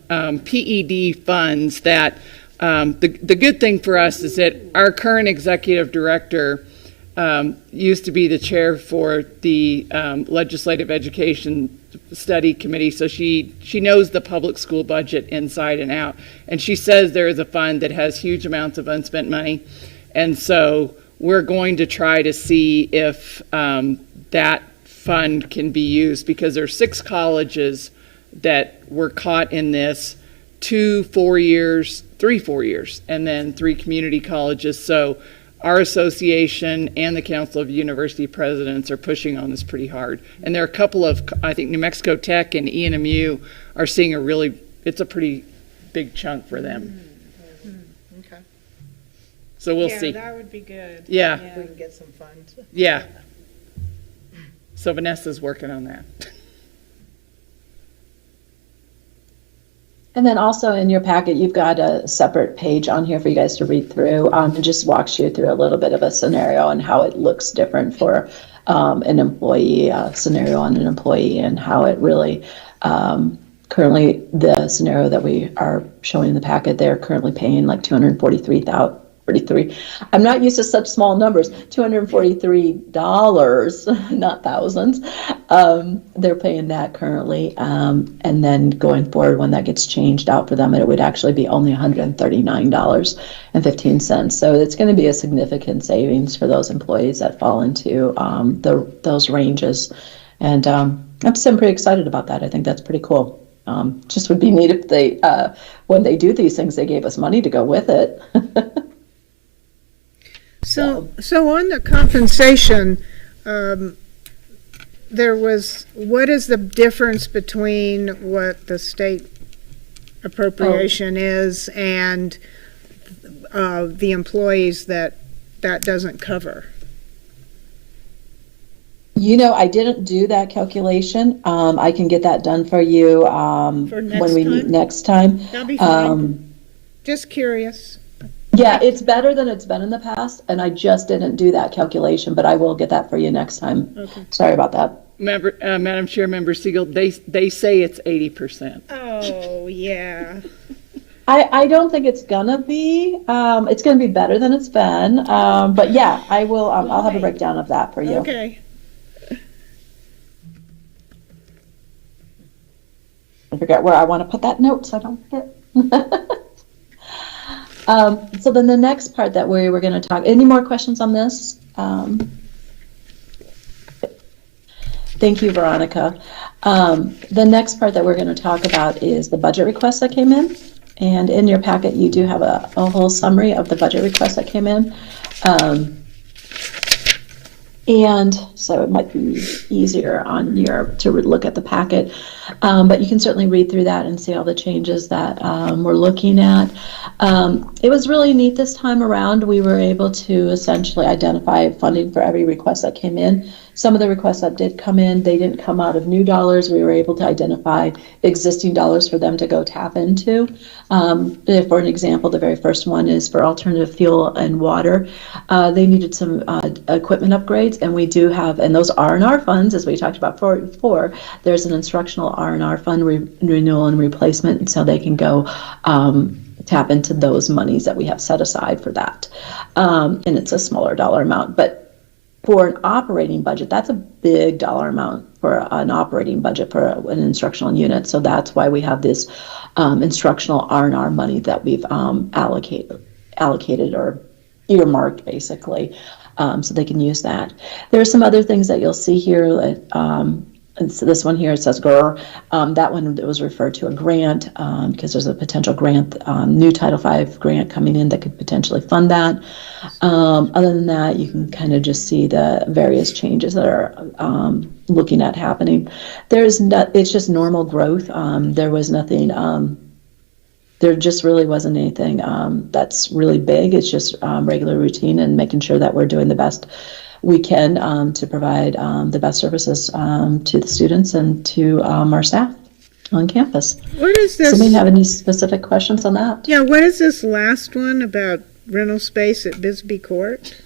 PED funds that the good thing for us is that our current executive director used to be the chair for the Legislative Education Study Committee, so she knows the public school budget inside and out. And she says there is a fund that has huge amounts of unspent money. And so we're going to try to see if that fund can be used, because there are 6 colleges that were caught in this, 3 4 years, and then 3 community colleges. So our association and the Council of University Presidents are pushing on this pretty hard. And there are a couple of, I think New Mexico Tech and ENMU are seeing it's a pretty big chunk for them. Okay. So we'll Yeah, see. that would be good. Yeah, We can get some funds. yeah. So Vanessa's working on that. And then also in your packet, you've got a separate page on here for you guys to read through. It just walks you through a little bit of a scenario and how it looks different for an employee, scenario on an employee, and how it really currently the scenario that we are showing in the packet, they're currently paying like 243,000. I'm not used to such small numbers. $243, not thousands. They're paying that currently, and then going forward, when that gets changed out for them, it would actually be only $139.15. So it's going to be a significant savings for those employees that fall into those ranges, and I'm pretty excited about that. I think that's pretty cool. Just would be neat if they, when they do these things, they gave us money to go with it. So on the compensation, what is the difference between what the state appropriation is and the employees that doesn't cover? I didn't do that calculation. I can get that done for you when we meet next time. That'll be fine. Just curious. Yeah, it's better than it's been in the past, and I just didn't do that calculation, but I will get that for you next time. Okay. Sorry about that. Madam Chair, Member Siegel, they say it's 80%. Oh, yeah. I don't think it's gonna be. It's gonna be better than it's been. But yeah, I will. I'll have a breakdown of that for you. Okay. I forget where I want to put that note so I don't forget. So then the next part that we were going to talk, any more questions on this? Thank you, Veronica. The next part that we're going to talk about is the budget requests that came in. And in your packet, you do have a whole summary of the budget requests that came in. And so it might be easier to look at the packet. But you can certainly read through that and see all the changes that we're looking at. It was really neat this time around. We were able to essentially identify funding for every request that came in. Some of the requests that did come in, they didn't come out of new dollars. We were able to identify existing dollars for them to go tap into. For an example, the very first one is for alternative fuel and water. They needed some equipment upgrades, and we do have, and those R&R funds, as we talked about before, there's an instructional R&R fund renewal and replacement, and so they can go tap into those monies that we have set aside for that. And it's a smaller dollar amount, but for an operating budget, that's a big dollar amount for an operating budget for an instructional unit. So that's why we have this instructional R&R money that we've allocated or earmarked, basically, so they can use that. There are some other things that you'll see here. And so this one here, it says GRR. That one was referred to a grant because there's a potential grant, new Title V grant coming in that could potentially fund that. Other than that, you can kind of just see the various changes that are looking at happening. It's just normal growth. There was nothing, there just really wasn't anything that's really big. It's just regular routine and making sure that we're doing the best we can to provide the best services to the students and to our staff on campus. What is this? Somebody have any specific questions on that? Yeah, what is this last one about rental space at Bisbee Court?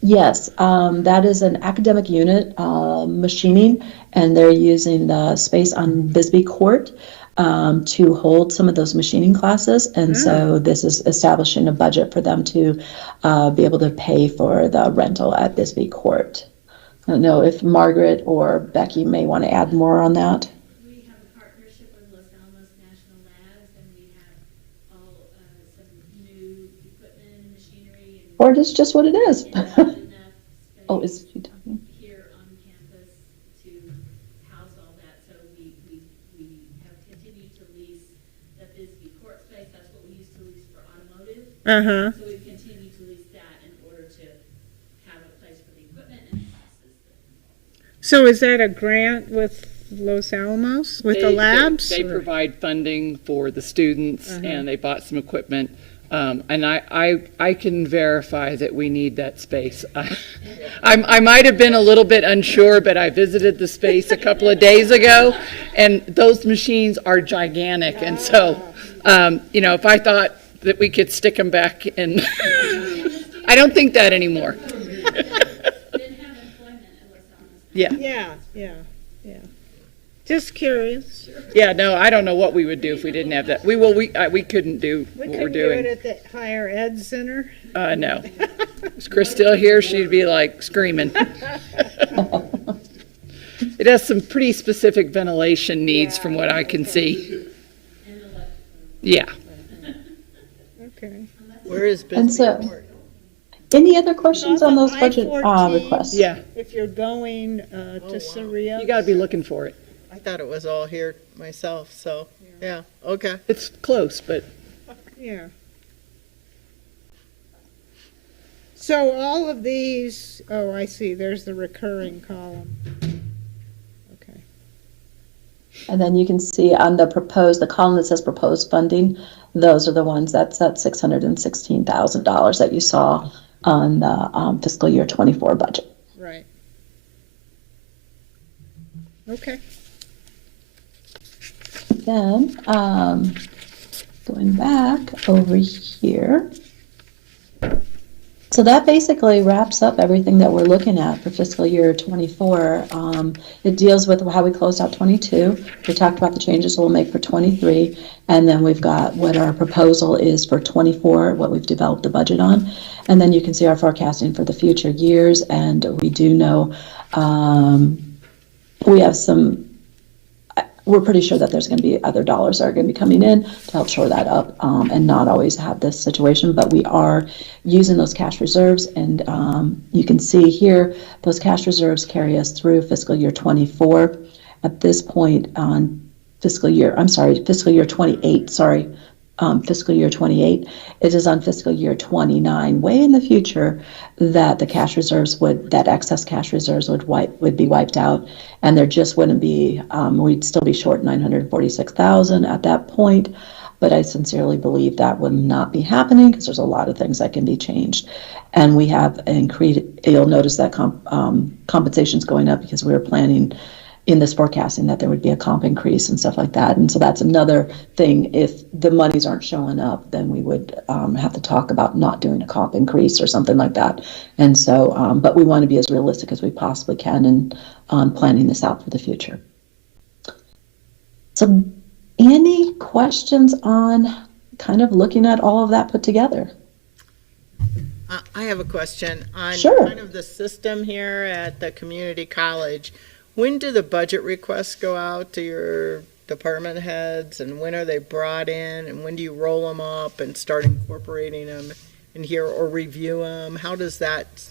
Yes, that is an academic unit, machining, and they're using the space on Bisbee Court to hold some of those machining classes. And so this is establishing a budget for them to be able to pay for the rental at Bisbee Court. I don't know if Margaret or Becky may want to add more on that. We have a partnership with Los Alamos National Labs, and we have all some new equipment and machinery. Or it is just what it is. And not enough Oh, space is she talking? here on campus to house all that. So we have continued to lease the Bisbee Court space. That's what we used to lease for automotive. Uh-huh. So we've continued to lease that in order So is that a grant with Los Alamos, with the labs? They or- provide funding for the students, and they bought some equipment. And I can verify that we need that space. I might have been a little bit unsure, but I visited the space a couple of days ago, and those machines are gigantic. And so, if I thought that we could stick them back in, I don't think that anymore. Yeah. Yeah. Just curious. Yeah, no, I don't know what we would do if we didn't have that. We couldn't do We what we're couldn't do it doing. at the higher ed center? No. Is Chris still here? She'd be like screaming. It has some pretty specific ventilation needs from what I can see. Yeah. Okay. Where is And Bisbee so, Airport? any other questions on those budget I-14, requests? Yeah. If you're going to Cerritos. You got to be looking for it. I thought it was all here myself, so, yeah, okay. It's close, but Yeah. So all of these, oh, I see, there's the recurring column. Okay. And then you can see on the column that says proposed funding, those are the ones, that's that $616,000 that you saw on the fiscal year 24 budget. Right. Okay. Then, going back over here. So that basically wraps up everything that we're looking at for fiscal year 24. It deals with how we closed out 22. We talked about the changes we'll make for 23. And then we've got what our proposal is for 24, what we've developed the budget on. And then you can see our forecasting for the future years. And we do know we have we're pretty sure that there's going to be other dollars that are going to be coming in to help shore that up and not always have this situation. But we are using those cash reserves, and you can see here those cash reserves carry us through fiscal year 24. At this point on fiscal year 28, fiscal year 28, it is on fiscal year 29, way in the future, that the cash reserves that excess cash reserves would be wiped out, and there just wouldn't be, we'd still be short 946,000 at that point. But I sincerely believe that will not be happening because there's a lot of things that can be changed. And we have you'll notice that compensation's going up because we were planning in this forecasting that there would be a comp increase and stuff like that. And so that's another thing. If the monies aren't showing up, then we would have to talk about not doing a comp increase or something like that. And so, but we want to be as realistic as we possibly can in planning this out for the future. So any questions on kind of looking at all of that put together? I have a question on Sure. kind of the system here at the community college. When do the budget requests go out to your department heads, and when are they brought in, and when do you roll them up and start incorporating them in here or review them? How's that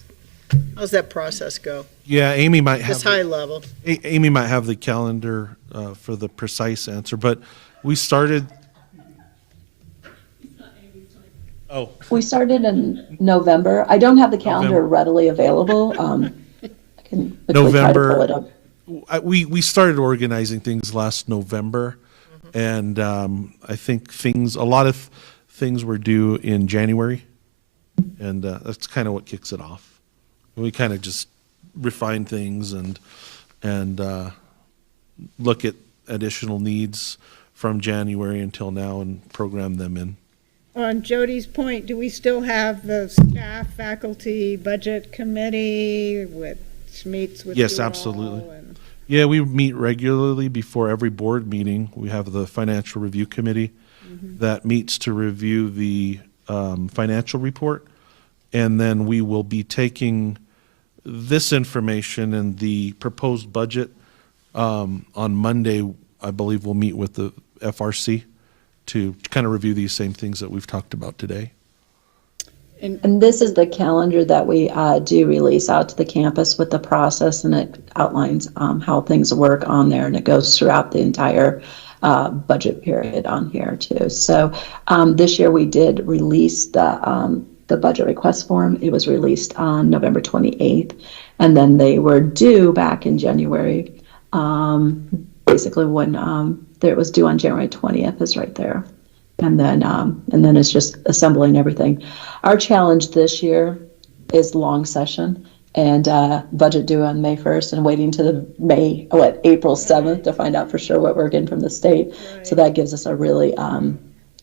process go? Yeah, Amy might have. Just high level. Amy might have the calendar for the precise answer, but we started. Oh, We started in November. I don't have the calendar November. readily available. I can quickly try to pull it up. we started organizing things last November, and I think a lot of things were due in January, and that's kind of what kicks it off. We kind of just refine things and look at additional needs from January until now and program them in. On Jody's point, do we still have the staff, faculty, budget committee which meets with Yes, you all absolutely. and- Yeah, we meet regularly before every board meeting. We have the financial review committee that meets to review the financial report. And then we will be taking this information and the proposed budget on Monday. I believe we'll meet with the FRC to kind of review these same things that we've talked about today. And this is the calendar that we do release out to the campus with the process, and it outlines how things work on there, and it goes throughout the entire budget period on here too. So this year we did release the the budget request form. It was released on November 28th, and then they were due back in January. Basically, when it was due on January 20th is right there, and then it's just assembling everything. Our challenge this year is long session and budget due on May 1st, and waiting to the April 7th to find out for sure what we're getting from the state. So that gives us a really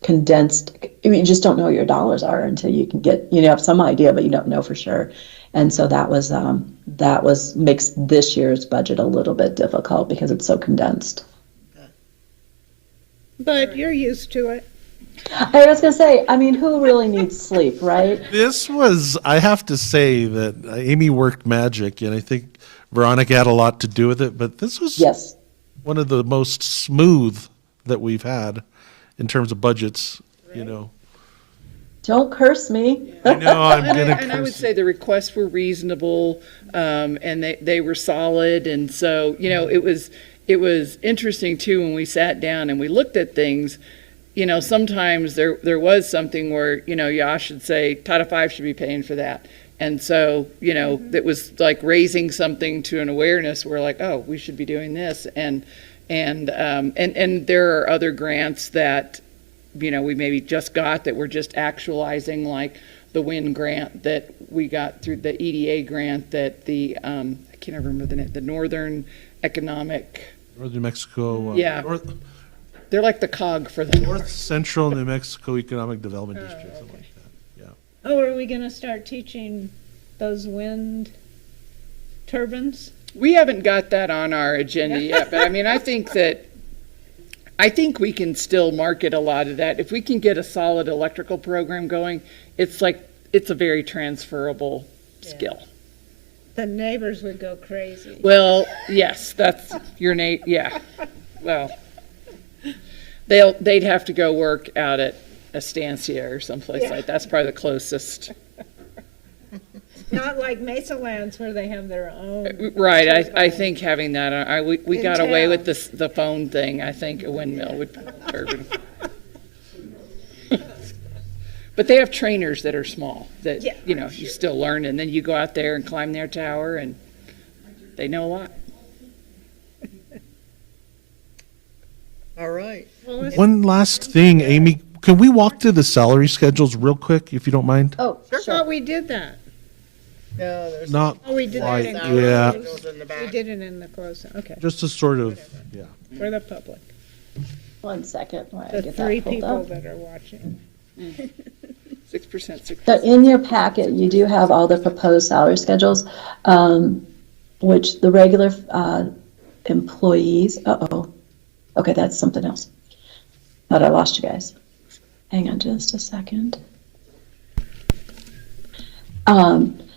condensed, I mean, you just don't know what your dollars are until you can get, you have some idea, but you don't know for sure. And so that makes this year's budget a little bit difficult because it's so condensed. But you're used to it. I was going to say, I mean, who really needs sleep, right? This was, I have to say that Amy worked magic, and I think Veronica had a lot to do with it, but this was Yes. one of the most smooth that we've had in terms of budgets, Don't curse me. I know, I'm And gonna I would curse say the requests were reasonable, and they were solid, and so, it was interesting too, when we sat down and we looked at things, sometimes there was something where, Yosh should say, Title V should be paying for that. And so, it was like raising something to an awareness, we're like, oh, we should be doing this. And there are other grants that, we maybe just got that we're just actualizing, like the WIN grant that we got through the EDA grant that I can't remember the name, the Northern Economic, Northern Mexico. Yeah. They're like the cog for the North Central New Mexico Economic Development District, something like that, yeah. Oh, are we gonna start teaching those wind turbines? We haven't got that on our agenda yet, but I mean, I think we can still market a lot of that. If we can get a solid electrical program going, it's a very transferable skill. The neighbors would go crazy. Well, yes, that's your name, yeah. Well, they'd have to go work out at Estancia or someplace like that. That's probably the closest. Not like Mesa Lands where they have their own. Right, I think having that, we In got away town. with the phone thing. I think a windmill would turbine. But they have trainers that are small, that, Yeah, you still learn, and then you go out there and climb their tower, and they know a lot. All right. One last thing, Amy, can we walk through the salary schedules real quick, if you don't mind? Oh, I thought we did that. No, there's Not Oh, we did that quite, in yeah, goes in the We back. did it in the close, okay, just to sort of, yeah. for the public, 1 second while I the get three that pulled people up. that are watching. 6%. So in your packet, you do have all the proposed salary schedules, which the regular employees, okay, that's something else. Thought I lost you guys. Hang on just a second.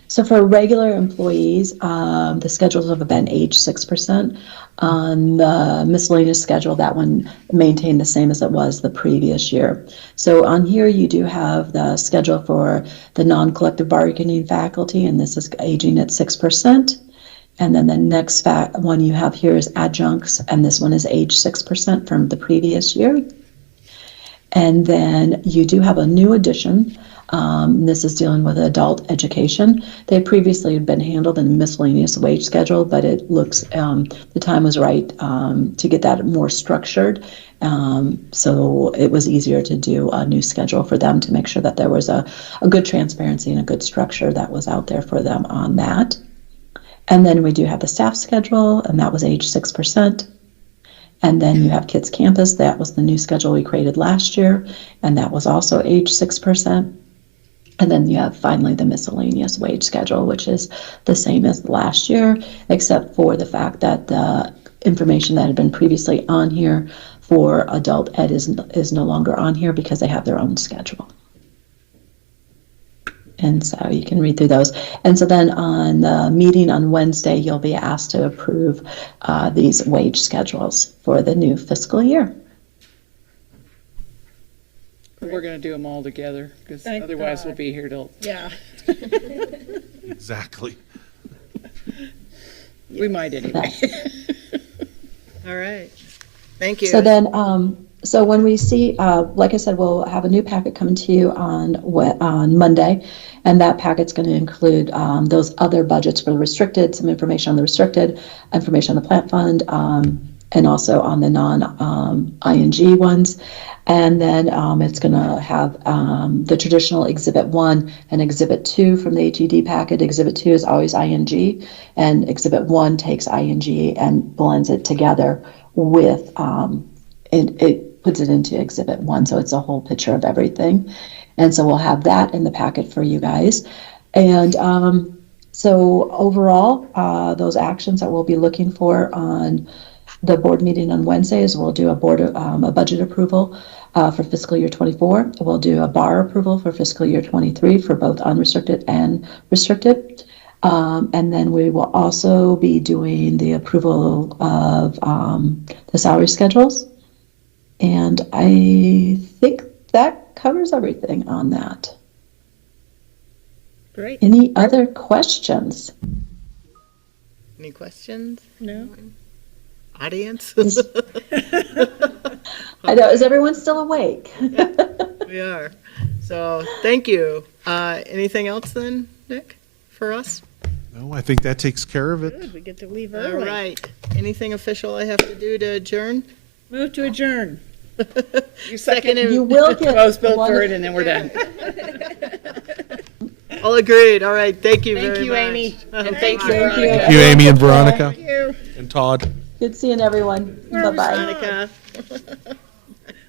So for regular employees, the schedules have been aged 6%. On the miscellaneous schedule, that one maintained the same as it was the previous year. So on here, you do have the schedule for the non-collective bargaining faculty, and this is aging at 6%. And then the next one you have here is adjuncts, and this one is aged 6% from the previous year. And then you do have a new addition. This is dealing with adult education. They previously had been handled in the miscellaneous wage schedule, but it looks the time was right to get that more structured. So it was easier to do a new schedule for them to make sure that there was a good transparency and a good structure that was out there for them on that. And then we do have the staff schedule, and that was age 6%. And then you have Kids Campus. That was the new schedule we created last year, and that was also age 6%. And then you have finally the miscellaneous wage schedule, which is the same as last year, except for the fact that the information that had been previously on here for adult ed is no longer on here because they have their own schedule. And so you can read through those. And so then on the meeting on Wednesday, you'll be asked to approve these wage schedules for the new fiscal year. We're going to do them all together, because Thank otherwise God. we'll be here till, Yeah. Exactly. we might anyway. All right. Thank you. So then So when we see, like I said, we'll have a new packet coming to you on Monday, and that packet's going to include those other budgets for the restricted, some information on the restricted, information on the plant fund, and also on the non-ING ones. And then it's going to have the traditional Exhibit 1 and Exhibit 2 from the HED packet. Exhibit 2 is always ING, and Exhibit 1 takes ING and blends it together with, it puts it into Exhibit 1, so it's a whole picture of everything. And so we'll have that in the packet for you guys. And so overall, those actions that we'll be looking for on the board meeting on Wednesday is we'll do a budget approval for fiscal year 24. We'll do a bar approval for fiscal year 23 for both unrestricted and restricted. And then we will also be doing the approval of the salary schedules. And I think that covers everything on that. Great. Any other questions? Any questions? No? Audience? I know, is everyone still awake? We are. So, thank you. Anything else then, Nick, for us? No, I think that takes care of it. Good, we get to leave All early. right. Anything official I have to do to adjourn? Move to adjourn. You second Second. You will get Proposed Bill one- for it, and then we're done. All agreed. All right. Thank you very much. Thank you, Amy. And Thank thank you. you. Thank you. Thank you, Amy and Veronica Thank you. and Todd. Good seeing everyone. Where was Bye-bye. Monica.